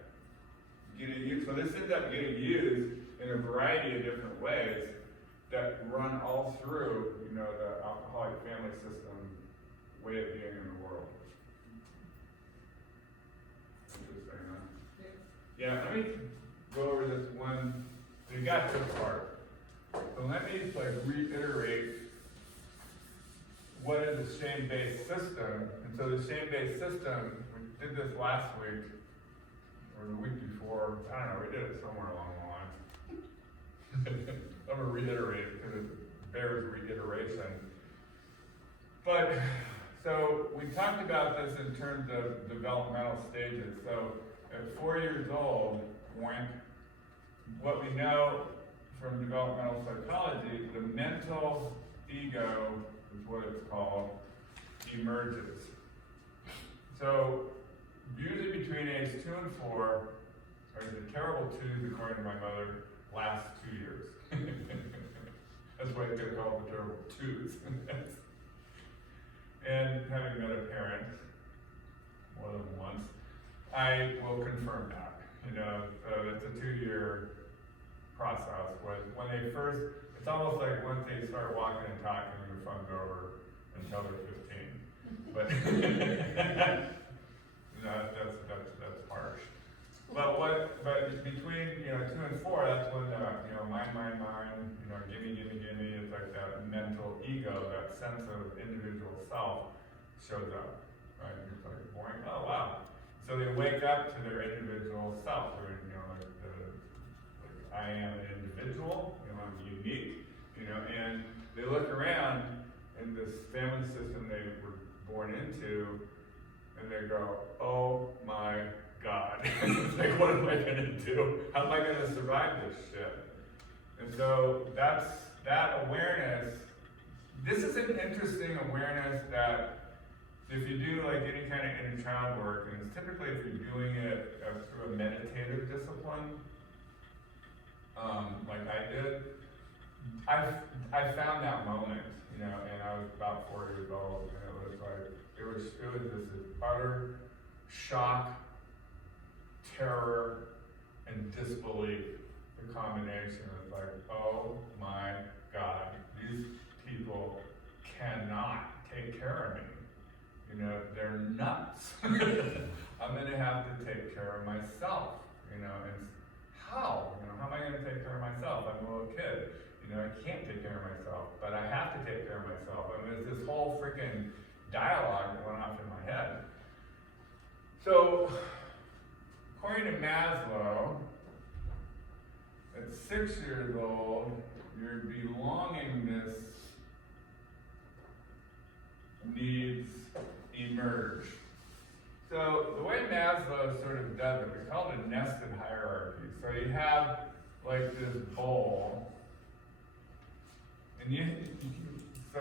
getting used. So this ends up getting used in a variety of different ways that run all through, you know, the alcoholic family system way of being in the world. Interesting, huh? Yeah, let me go over this one. So you got this part. So let me like reiterate what is a shame-based system. And so the shame-based system, we did this last week, or the week before, I don't know, we did it somewhere along the line. I'm gonna reiterate it because it bears reiteration. But, so we talked about this in terms of developmental stages. So at 4 years old, what we know from developmental psychology, the mental ego is what it's called, emerges. So usually between age 2 and 4, or the terrible twos according to my mother, last 2 years. That's why it's called the terrible twos. And having met a parent more than once, I will confirm that. You know, it's a 2-year process. When they first, it's almost like once they start walking and talking, the fun's over until they're 15. But no, that's harsh. But between 2 and 4, that's when mine, gimme, it's like that mental ego, that sense of individual self shows up, right? It's like boing, oh wow. So they wake up to their individual self, or, you know, like I am an individual, you know, I'm unique, you know, and they look around in this family system they were born into, and they go, oh my God, it's like, what am I gonna do? How am I gonna survive this shit? And so that's that awareness. This is an interesting awareness that if you do like any kind of inner child work, and it's typically if you're doing it through a meditative discipline, like I did, I found that moment, you know, and I was about 4 years old, and it was like, it was this utter shock, terror, and disbelief. The combination was like, oh my God, these people cannot take care of me. You know, they're nuts. I'm gonna have to take care of myself, you know, and how? You know, how am I gonna take care of myself? I'm a little kid. You know, I can't take care of myself, but I have to take care of myself. I mean, it's this whole freaking dialogue that went off in my head. So, according to Maslow, at 6 years old, your belongingness needs emerge. So the way Maslow sort of does it, we call it a nested hierarchy. So you have like this bowl, and so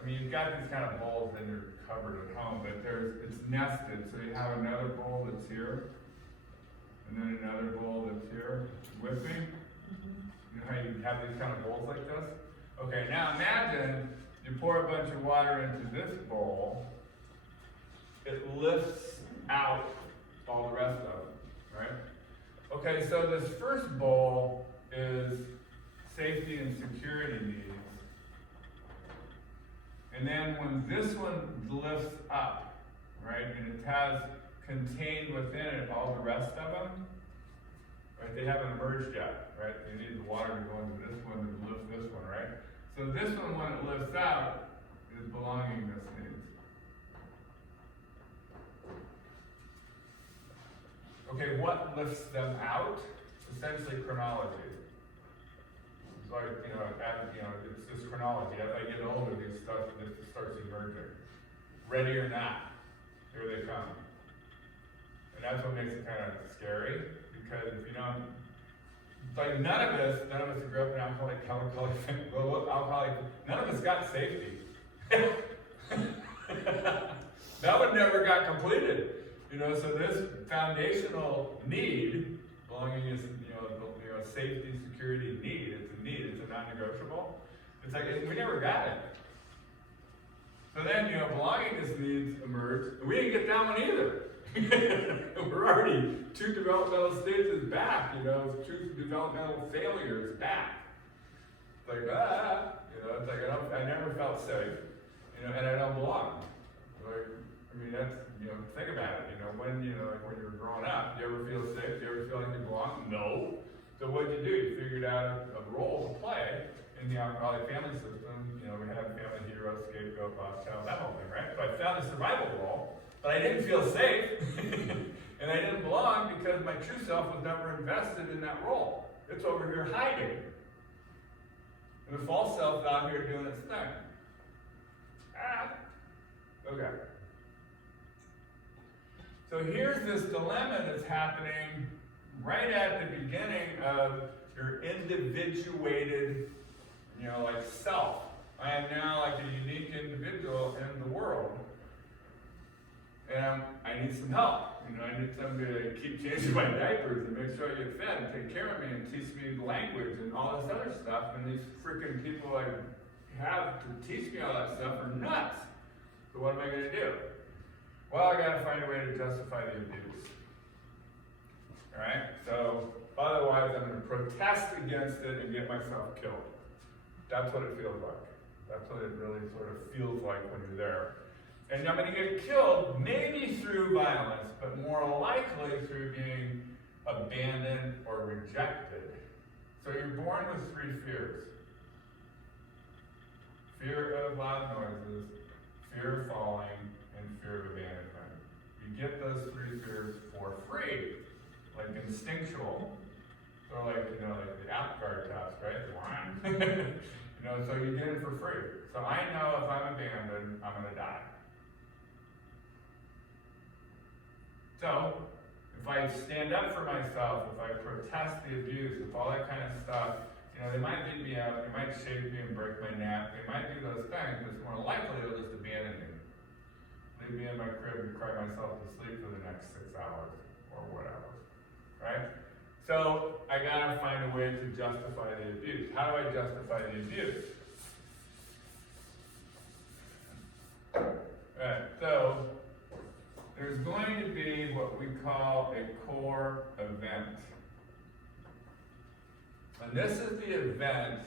I mean, you've got these kind of bowls in your cupboard at home, but it's nested. So you have another bowl that's here, and then another bowl that's here. With me? You know how you have these kind of bowls like this? Okay, now imagine you pour a bunch of water into this bowl. It lifts out all the rest of it, right? Okay, so this first bowl is safety and security needs. And then when this one lifts up, right, and it has contained within it all the rest of them, right, they haven't emerged yet, right? They need the water to go into this one and lift this one, right? So this one, when it lifts out, is belongingness needs. Okay, what lifts them out? Essentially chronology. It's like, it's just chronology. As I get older, this starts emerging. Ready or not, here they come. And that's what makes it kind of scary, because if you don't, like none of us who grew up in alcoholic, none of us got safety. That one never got completed. You know, so this foundational need, belonging is, safety, security need, it's a need, it's a non-negotiable. It's like, we never got it. So then, belongingness needs emerge, and we didn't get that one either. We're already 2 developmental stages back, 2 developmental failures back. It's like, it's like, I never felt safe, and I don't belong. Like, I mean, that's, think about it, when you're growing up, do you ever feel safe? Do you ever feel like you belong? No. So what'd you do? You figured out a role to play in the alcoholic family system. We had family hero, scapegoat, boss child, that whole thing, right? So I found a survival role, but I didn't feel safe, and I didn't belong because my true self was never invested in that role. It's over here hiding. And the false self's out here doing its thing. Okay. So here's this dilemma that's happening right at the beginning of your individuated, like self. I am now like a unique individual in the world. And I need some help. I need somebody to keep changing my diapers and make sure I get fed and take care of me and teach me language and all this other stuff. And these freaking people I have to teach me all that stuff are nuts. So what am I going to do? Well, I got to find a way to justify the abuse. All right? So otherwise, I'm going to protest against it and get myself killed. That's what it feels like. That's what it really sort of feels like when you're there. And I'm going to get killed, maybe through violence, but more likely through being abandoned or rejected. So you're born with 3 fears. Fear of loud noises, fear of falling, and fear of abandonment. you get those 3 fears for free, like instinctual. So like, you know, like the AppGuard test, right? You know, so you get it for free. So I know if I'm abandoned, I'm gonna die. So, if I stand up for myself, if I protest the abuse, if all that kind of stuff, you know, they might beat me up, they might shave me and break my neck, they might do those things, but it's more likely they'll just abandon me. Leave me in my crib and cry myself to sleep for the next 6 hours, or whatever, right? So, I gotta find a way to justify the abuse. How do I justify the abuse? Right, so, there's going to be what we call a core event. And this is the event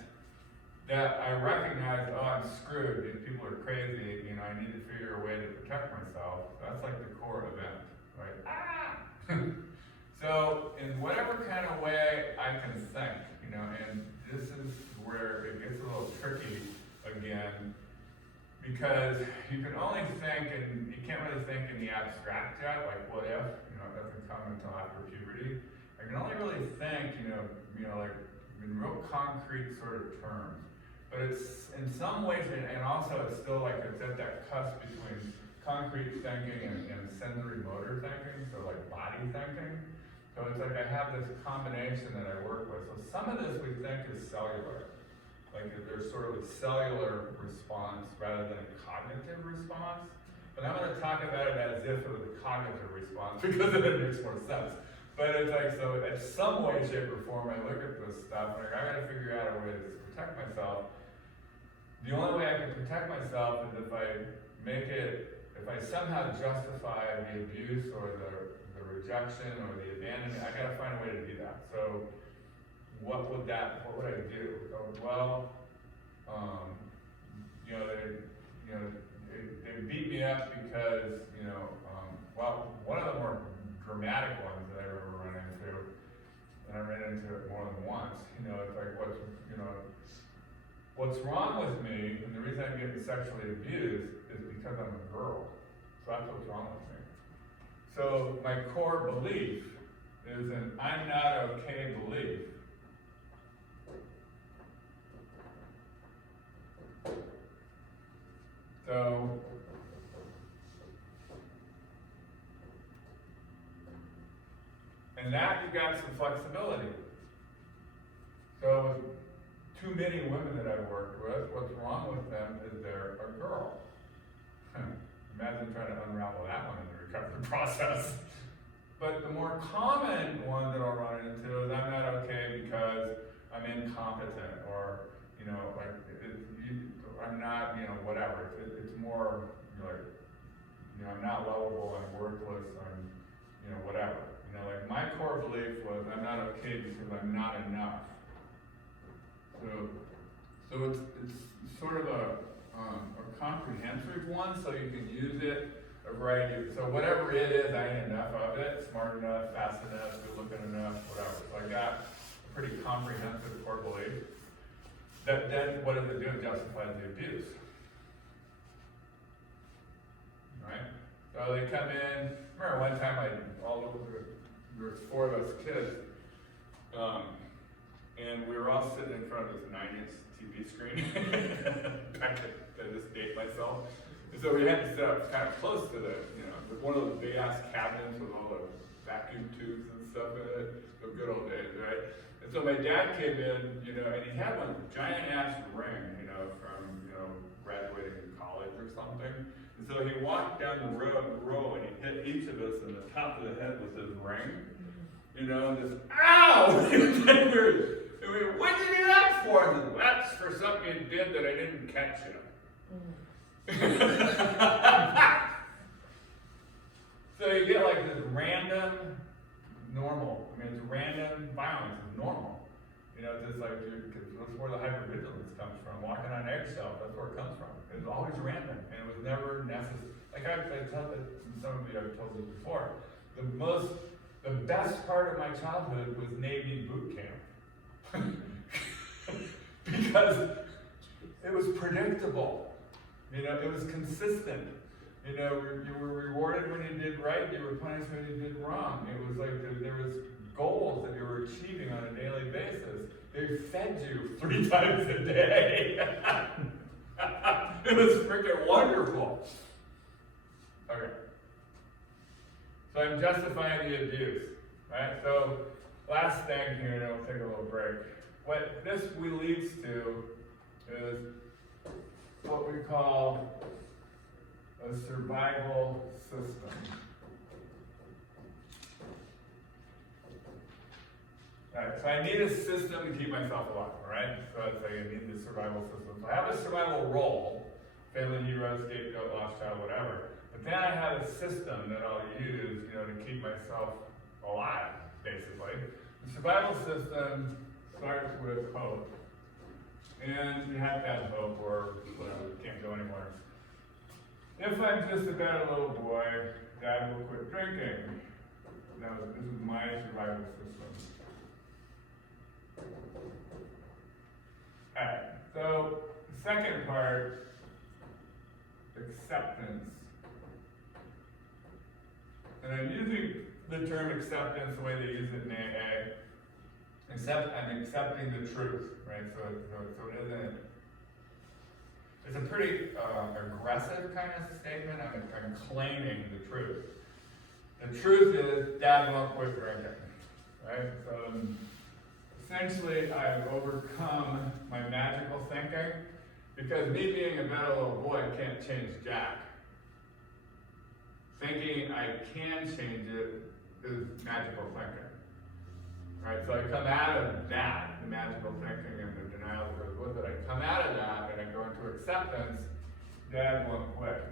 that I recognize, oh, I'm screwed, these people are crazy, you know, I need to figure a way to protect myself. That's like the core event, right? Ah! So, in whatever kind of way I can think, you know, and this is where it gets a little tricky again, because you can only think, and you can't really think in the abstract yet, like what if, you know, it doesn't come until after puberty. I can only really think, you know, like in real concrete sort of terms. But it's in some ways, and also it's still like it's at that cusp between concrete thinking and sensory motor thinking, so like body thinking. So it's like I have this combination that I work with. So some of this we think is cellular. Like there's sort of a cellular response rather than a cognitive response. But I'm going to talk about it as if it was a cognitive response because then it makes more sense. But it's like, so in some way, shape, or form, I look at this stuff and I got to figure out a way to protect myself. The only way I can protect myself is if I make it, if I somehow justify the abuse or the rejection or the abandonment, I got to find a way to do that. So what would I do? Well, they beat me up because, well, one of the more dramatic ones that I ever run into, and I ran into it more than once, it's like, what's wrong with me, and the reason I'm getting sexually abused is because I'm a girl. So that's what's wrong with me. So my core belief is an I'm not okay belief. So, and that you got some flexibility. So, too many women that I've worked with, what's wrong with them is they're a girl. Imagine trying to unravel that one in the recovery process. But the more common one that I'll run into is I'm not okay because I'm incompetent, or I'm not, whatever. It's more like, I'm not lovable, I'm worthless, I'm, whatever. Like my core belief was I'm not okay because I'm not enough. So it's sort of a comprehensive one, so you can use it a variety of, so whatever it is, I ain't enough of it, smart enough, fast enough, good looking enough, whatever. So I got a pretty comprehensive core belief. That then, what does it do? It justifies the abuse. Right? So they come in, remember one time there was 4 of us kids, and we were all sitting in front of this 9-inch TV screen. I just date myself. And so we had to sit up kind of close to one of those big ass cabinets with all the vacuum tubes and stuff in it. The good old days, right? And so my dad came in, and he had one giant ass ring, from, graduating college or something. And so he walked down the row and he hit each of us in the top of the head with his ring. And this, ow! And what'd you do that for? And that's for something you did that I didn't catch you. So you get like this random normal. It's random violence is normal. It's just like, that's where the hypervigilance comes from. Walking on eggshells, that's where it comes from. It was always random, and it was never necessary. Like I've told some of you, I've told this before. The best part of my childhood was Navy boot camp. Because it was predictable. It was consistent. You know, you were rewarded when you did right, you were punished when you did wrong. It was like there was goals that you were achieving on a daily basis. They fed you 3 times a day. It was freaking wonderful. Okay. So I'm justifying the abuse, right? So last thing here, and then we'll take a little break. What this leads to is what we call a survival system. Alright, so I need a system to keep myself alive, alright? So it's like I need the survival system. So I have a survival role, family hero, scapegoat, lost child, whatever. But then I have a system that I'll use, you know, to keep myself alive, basically. The survival system starts with hope. And you have to have hope or you can't go anywhere. If I'm just a bad little boy, Dad will quit drinking. Now, this is my survival system. Alright, so the second part, acceptance. And I'm using the term acceptance the way they use it in AA. Except I'm accepting the truth, right? So it isn't. It's a pretty aggressive kind of statement. I'm claiming the truth. The truth is, Dad won't quit drinking, right? So essentially, I've overcome my magical thinking because me being a bad little boy can't change Jack. Thinking I can change it is magical thinking. Right, so I come out of that, the magical thinking and the denial that goes with it. I come out of that and I go into acceptance. Dad won't quit.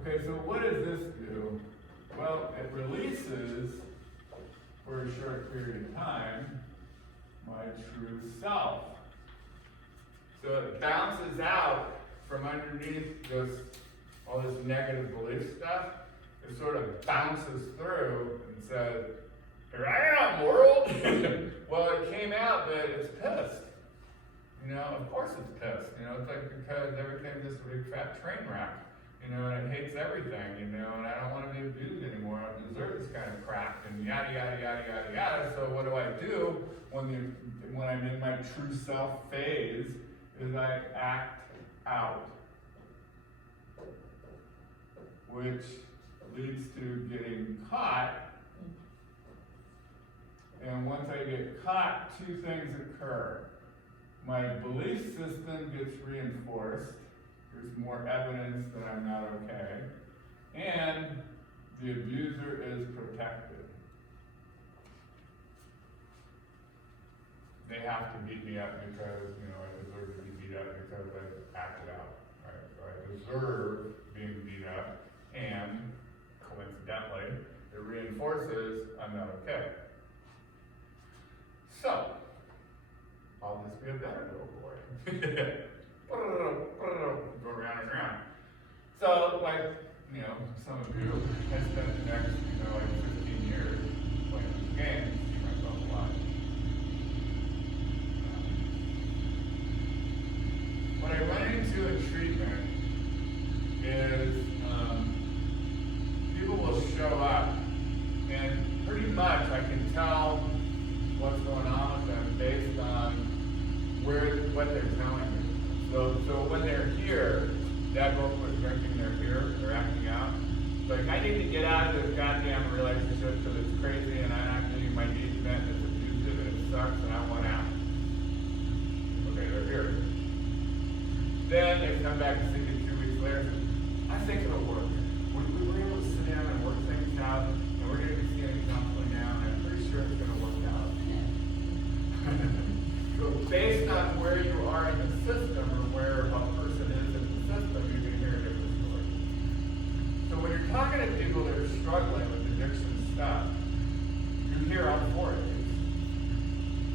Okay, so what does this do? Well, it releases, for a short period of time, my true self. So it bounces out from underneath all this negative belief stuff. It sort of bounces through and says, "Here I am, world." Well, it came out that it's pissed. You know, of course it's pissed. You know, it's like because everything's just a big fat train wreck. You know, and it hates everything, you know, and I don't want to be abused anymore. I don't deserve this kind of crap, and yada, yada, yada, yada, yada. So what do? When I'm in my true self phase, is I act out. Which leads to getting caught. And once I get caught, 2 things occur. My belief system gets reinforced. There's more evidence that I'm not okay. And the abuser is protected. They have to beat me up because, you know, I deserve to be beat up because I acted out. Right? So I deserve being beat up. And coincidentally, it reinforces I'm not okay. So, I'll just be a better little boy. Go around and around. So, like, you know, some of you, I spent the next, you know, like 15 years playing this game to keep myself alive. What I run into in treatment is people will show up, and pretty much I can tell what's going on with them based on what they're telling me. So when they're here, Dad won't quit drinking, they're here, they're acting out. It's like, I need to get out of this goddamn relationship because it's crazy and I'm not getting my needs met, and it's abusive and it sucks and I want out. Okay, they're here. Then they come back to see me 2 weeks later and say, I think it'll work. We were able to sit down and work things out, and we're going to be seeing counseling now, and I'm pretty sure it's going to work out. So based on where you are in the system, or where a person is in the system, you're going to hear a different story. So when you're talking to people that are struggling with addiction stuff, you hear all 4 of these.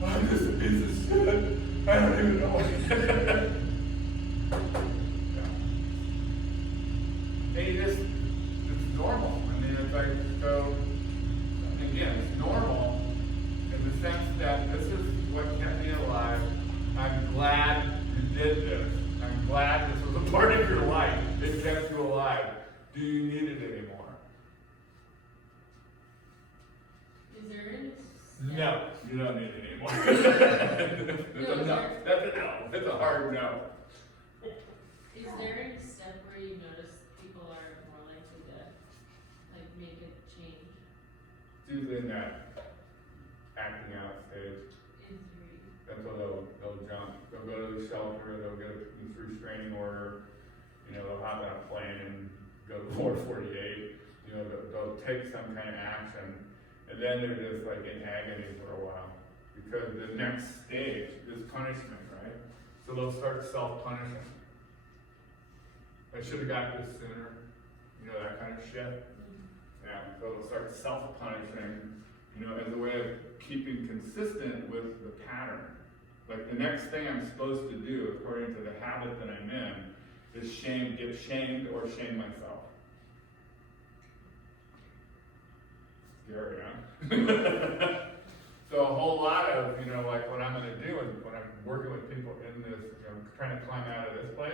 I'm just a piece of shit. I don't even know what it's normal. I mean, it's like, so, again, it's normal in the sense that this is what kept me alive. I'm glad you did this. I'm glad this was a part of your life. It kept you alive. It's a no, that's a no, it's a hard no. Is there any step where you notice people are more likely to, like, make a change? It's usually in that acting out stage. Injury? That's what they'll jump. They'll go to the shelter, they'll get this restraining order, you know, they'll hop on a plane and go to 448. You know, they'll take some kind of action, and then they're just like in agony for a while. Because the next stage is punishment, right? So they'll start self-punishing. I should have got this sooner, you know, that kind of shit. Yeah, so they'll start self-punishing, you know, as a way of keeping consistent with the pattern. Like the next thing I'm supposed to do, according to the habit that I'm in, is get shamed or shame myself. Scary, huh? So a whole lot of, you know, like what I'm gonna do is when I'm working with people in this, you know, trying to climb out of this place,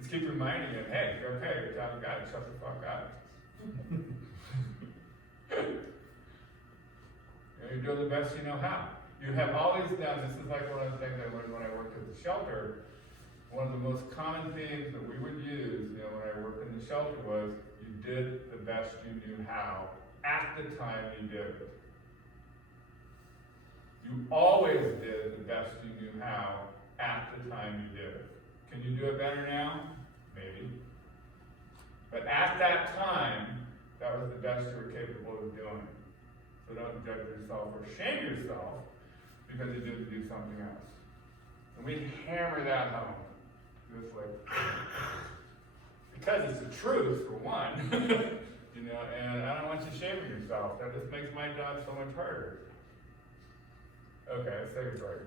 is keep reminding them, hey, you're okay, good job, you got it, shut the fuck up. You know, you're doing the best you know how. You have always done, this is like one of the things I learned when I worked at the shelter. One of the most common themes that we would use, you know, when I worked in the shelter was, you did the best you knew how at the time you did it. You always did the best you knew how at the time you did it. Can you do it better now? Maybe. But at that time, that was the best you were capable of doing. So don't judge yourself or shame yourself because you didn't do something else. And we hammer that home. Just like, because it's the truth, for one. You know, and I don't want you shaming yourself. That just makes my job so much harder. Okay, let's take a break.